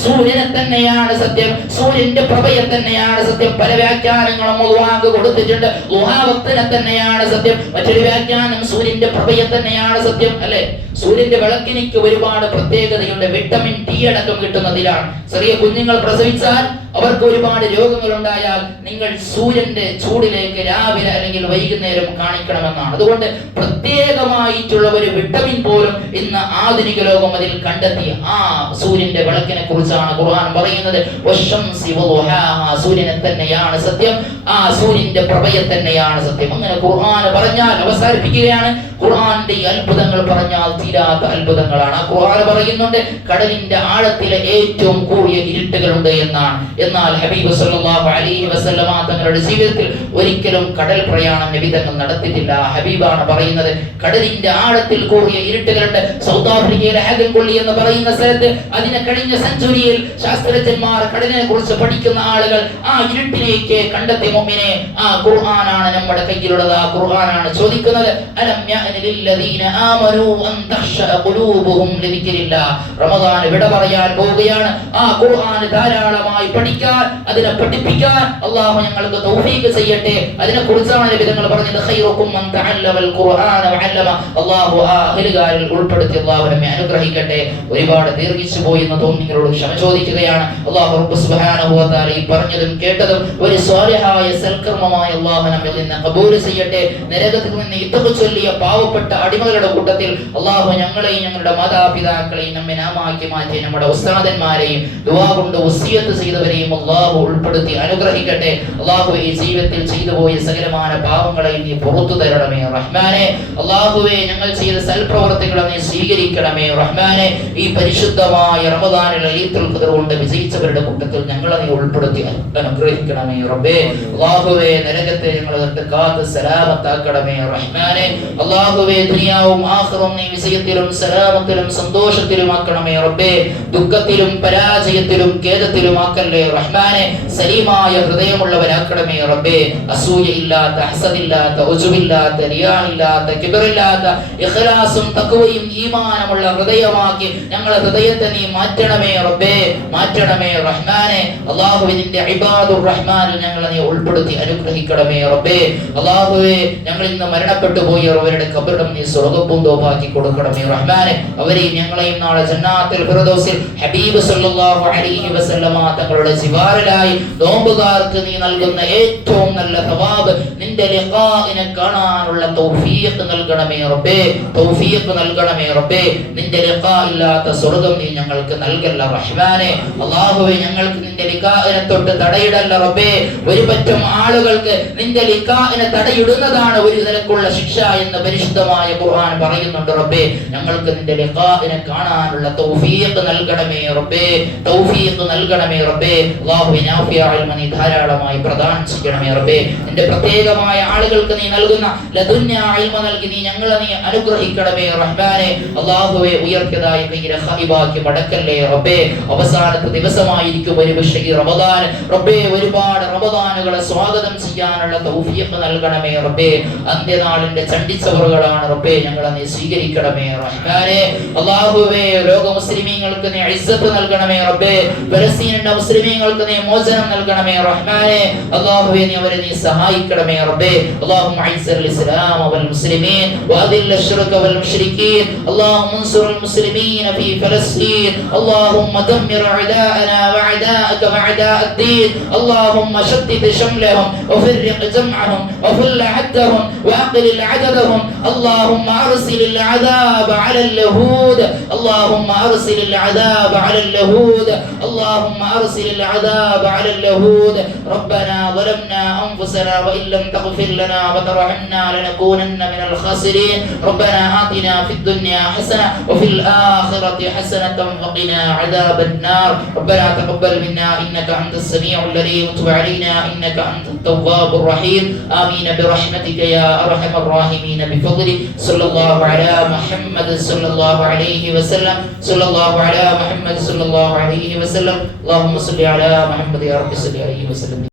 സൂര്യനെ തന്നെയാണ് സത്യം, സൂര്യന്റെ പ്രഭയെ തന്നെയാണ് സത്യം. പല വ്യാഖ്യാനങ്ങളും ളുഹാക്ക് കൊടുത്തിട്ടുണ്ട്. ളുഹാവത്തിനെ തന്നെയാണ് സത്യം. മറ്റൊരു വ്യാഖ്യാനം സൂര്യന്റെ പ്രഭയെ തന്നെയാണ് സത്യം. അല്ലെ, സൂര്യന്റെ വിളക്കിനിക്ക് ഒരുപാട് പ്രത്യേകതയുണ്ട്. വിറ്റമിൻ ഡി അടക്കം കിട്ടുന്നതിലാണ്. ചെറിയ കുഞ്ഞുങ്ങൾ പ്രസവിച്ചാൽ അവർക്ക് ഒരുപാട് രോഗങ്ങൾ ഉണ്ടായാൽ നിങ്ങൾ സൂര്യന്റെ ചൂടിലേക്ക് രാവിലെ അല്ലെങ്കിൽ വൈകുന്നേരം കാണിക്കണമെന്നാണ്. അതുകൊണ്ട് പ്രത്യേകമായിട്ടുള്ള ഒരു വിറ്റമിൻ പോലും ഇന്ന് ആധുനിക ലോകം അതിൽ കണ്ടെത്തി. ആ സൂര്യന്റെ വിളക്കിനെ കുറിച്ചാണ് ഖുർആൻ പറയുന്നത്. സൂര്യനെ തന്നെയാണ് സത്യം, ആ സൂര്യന്റെ പ്രഭയെ തന്നെയാണ് സത്യം. അങ്ങനെ ഖുർആൻ പറഞ്ഞാൽ അവസാനിപ്പിക്കുകയാണ്. ഖുർആന്റെ അത്ഭുതങ്ങൾ പറഞ്ഞാൽ തീരാത്ത അത്ഭുതങ്ങളാണ്. ആ ഖുർആൻ പറയുന്നുണ്ട് കടലിന്റെ ആഴത്തിലെ ഏറ്റവും കൂടിയ ഇരുട്ടുകളുണ്ട് എന്നാണ്. എന്നാൽ ഹബീബ് സല്ലല്ലാഹു അലൈഹി വസല്ലമ തങ്ങളുടെ ജീവിതത്തിൽ ഒരിക്കലും കടൽ പ്രയാണം നബി തങ്ങൾ നടത്തിയിട്ടില്ല. ഹബീബാണ് പറയുന്നത് കടലിന്റെ ആഴത്തിൽ കൂടിയ ഇരുട്ടുകളുണ്ട്. സൗത്ത് ആഫ്രിക്കയിലെ ഹാഗൻകൊള്ളി എന്ന് പറയുന്ന സ്ഥലത്ത് അതിനെ കഴിഞ്ഞ സെഞ്ചുറിയിൽ ശാസ്ത്രജ്ഞന്മാർ കടലിനെ കുറിച്ച് പഠിക്കുന്ന ആളുകൾ ആ ഇരുട്ടിലേക്ക് കണ്ടെത്തി. മുഅ്മിനേ, ആ ഖുർആനാണ് നമ്മുടെ കയ്യിലുള്ളത്. ആ ഖുർആനാണ് ചോദിക്കുന്നത് അലം ലില്ലദീന ആമനൂ അൻ തഖ്ശഅ ഖുലൂബുഹും ലിദിക്രില്ലാഹ്. റമദാൻ വിട പറയാൻ പോവുകയാണ്. ആ ഖുർആൻ ധാരാളമായി പഠിക്കാൻ, അതിനെ പഠിപ്പിക്കാൻ അല്ലാഹു ഞങ്ങൾക്ക് തൗഫീഖ് ചെയ്യട്ടെ. അതിനെക്കുറിച്ചാണ് നബി തങ്ങൾ പറഞ്ഞത് ഖൈറുക്കും മൻ തഅല്ലമൽ ഖുർആന വഅല്ലമ. അല്ലാഹു ആ അഹ്ലുകാരിൽ ഉൾപ്പെടുത്തി അല്ലാഹു നമ്മെ അനുഗ്രഹിക്കട്ടെ. ഒരുപാട് ദീർഘിച്ചു പോയി എന്ന് തോന്നി നിങ്ങളോട് ക്ഷമ ചോദിക്കുകയാണ്. അല്ലാഹു റബ്ബ് സുബ്ഹാനഹു വ തആല ഈ പറഞ്ഞതും കേട്ടതും ഒരു സ്വാലിഹായ സൽക്കർമ്മമായി അല്ലാഹു നമ്മിൽ നിന്ന് ഖബൂൽ ചെയ്യട്ടെ. നരകത്തിൽ നിന്ന് ഇത്തഖ് ചൊല്ലിയ പാവപ്പെട്ട അടിമകളുടെ കൂട്ടത്തിൽ അല്ലാഹു ഞങ്ങളെയും ഞങ്ങളുടെ മാതാപിതാക്കളെയും നമ്മെ നാമാക്കി മാറ്റി നമ്മുടെ ഉസ്താദന്മാരെയും ദുആ കൊണ്ട് വസിയത്ത് ചെയ്തവരെയും അല്ലാഹു ഉൾപ്പെടുത്തി അനുഗ്രഹിക്കട്ടെ. അല്ലാഹു ഈ ജീവിതത്തിൽ ചെയ്തു പോയ സകലമായ പാവങ്ങളെയും നീ പുറത്തു തരണമേ റഹ്മാനെ. അല്ലാഹുവേ ഞങ്ങൾ ചെയ്ത സൽപ്രവർത്തികളെ നീ സ്വീകരിക്കണമേ റഹ്മാനെ. ഈ പരിശുദ്ധമായ റമദാനിൽ ലൈലത്തുൽ ഖദ്ർ കൊണ്ട് വിജയിച്ചവരുടെ കൂട്ടത്തിൽ ഞങ്ങളെ നീ ഉൾപ്പെടുത്തി അനുഗ്രഹിക്കണമേ റബ്ബേ. അല്ലാഹുവേ നരകത്തെ ഞങ്ങളെ കാത്ത് സലാമത്താക്കണമേ റഹ്മാനെ. അല്ലാഹുവേ ദുനിയാവും ആഖിറവും നീ വിജയത്തിലും സലാമത്തിലും സന്തോഷത്തിലും ആക്കണമേ റബ്ബേ. ദുഃഖത്തിലും പരാജയത്തിലും ഖേദത്തിലും ആക്കല്ലേ റഹ്മാനെ. സലീമായ ഹൃദയമുള്ളവരാക്കണമേ റബ്ബേ. അസൂയയില്ലാത്ത, ഹസദില്ലാത്ത, ഉജുബില്ലാത്ത, റിയാഇല്ലാത്ത, കിബറില്ലാത്ത, ഇഖ്ലാസും തഖ്വയും ഈമാനുമുള്ള ഹൃദയമാക്കി ഞങ്ങളുടെ ഹൃദയത്തെ നീ മാറ്റണമേ റബ്ബേ, മാറ്റണമേ റഹ്മാനെ. അല്ലാഹുവിന്റെ ഇബാദുർ റഹ്മാനിൽ ഞങ്ങളെ നീ ഉൾപ്പെടുത്തി അനുഗ്രഹിക്കണമേ റബ്ബേ. അല്ലാഹുവേ ഞങ്ങളിൽ നിന്ന് മരണപ്പെട്ടു പോയവരുടെ ഖബറിടം നീ സ്വർഗ്ഗപൂന്തോപ്പാക്കി കൊടുക്കണമേ റഹ്മാനെ. അവരെയും ഞങ്ങളെയും നാളെ ജന്നാത്തുൽ ഫിർദൗസിൽ ഹബീബ് സല്ലല്ലാഹു അലൈഹി വസല്ലമ തങ്ങളുടെ ജിവാറിലായി നോമ്പുകാർക്ക് നീ നൽകുന്ന ഏറ്റവും നല്ല തവാബ് നിന്റെ ലിഖാഇനെ കാണാനുള്ള തൗഫീഖ് നൽകണമേ റബ്ബേ, തൗഫീഖ് നൽകണമേ റബ്ബേ. നിന്റെ ലിഖാ ഇല്ലാത്ത സ്വർഗ്ഗം നീ ഞങ്ങൾക്ക് നൽകല്ല റഹ്മാനെ. അല്ലാഹുവേ ഞങ്ങൾക്ക് നിന്റെ ലിഖാഇനെ തൊട്ട് തടയിടല്ല റബ്ബേ. ഒരു പറ്റം ആളുകൾക്ക് നിന്റെ ലിഖാഇനെ തടയിടുന്നതാണ് ഒരു നിലക്കുള്ള ശിക്ഷ എന്ന് പരിശുദ്ധമായ ഖുർആൻ പറയുന്നുണ്ട് റബ്ബേ. ഞങ്ങൾക്ക് നിന്റെ ലിഖാഇനെ കാണാനുള്ള തൗഫീഖ് നൽകണമേ റബ്ബേ, തൗഫീഖ് നൽകണമേ റബ്ബേ. അല്ലാഹുവേ നാഫിയ ഇൽമ നീ ധാരാളമായി പ്രദാനം ചെയ്യണമേ റബ്ബേ. നിന്റെ പ്രത്യേകമായ ആളുകൾക്ക് നീ നൽകുന്ന ലദുന്യ ഇൽമ നൽകി നീ ഞങ്ങളെ നീ അനുഗ്രഹിക്കണമേ റഹ്മാനെ. അല്ലാഹുവേ ഉയർത്തിയതായ കൈയിലെ ഖൈബാക്കി മടക്കല്ലേ റബ്ബേ. അവസാനത്തെ ദിവസമായിരിക്കും ഒരു പക്ഷേ ഈ റമദാൻ റബ്ബേ. ഒരുപാട് റമദാനുകളെ സ്വാഗതം ചെയ്യാനുള്ള തൗഫീഖ് നൽകണമേ റബ്ബേ. അന്ത്യനാളിന്റെ ചണ്ടിച്ചവറുകളാണ് റബ്ബേ. ഞങ്ങളെ നീ സ്വീകരിക്കണമേ റഹ്മാനെ. അല്ലാഹുവേ ലോക മുസ്ലിമീങ്ങൾക്ക് നീ ഇസ്സത്ത് നൽകണമേ റബ്ബേ. ഫലസ്തീനിന്റെ മുസ്ലിമീങ്ങൾക്ക് നീ മോചനം നൽകണമേ റഹ്മാനെ. അല്ലാഹുവേ നീ അവരെ നീ സഹായിക്കണമേ റബ്ബേ. اللهم اعز الاسلام والمسلمين واذل الشرك والمشركين. اللهم انصر المسلمين في فلسطين. اللهم دمر اعداءنا واعداءك واعداء الدين. اللهم شتت شملهم وفرق جمعهم وفل عدهم واقلل عددهم. اللهم ارسل العذاب على اليهود. اللهم ارسل العذاب على اليهود. اللهم ارسل العذاب على اليهود. ربنا ظلمنا انفسنا وان لم تغفر لنا وترحمنا لنكونن من الخاسرين. ربنا آتنا في الدنيا حسنة وفي الآخرة حسنة وقنا عذاب النار. ربنا تقبل منا إنك أنت السميع العليم وتب علينا إنك أنت التواب الرحيم. آمين برحمتك يا أرحم الراحمين بفضلك. صلى الله على محمد صلى الله عليه وسلم. صلى الله على محمد صلى الله عليه وسلم. اللهم صل على محمد يا رب صل عليه وسلم.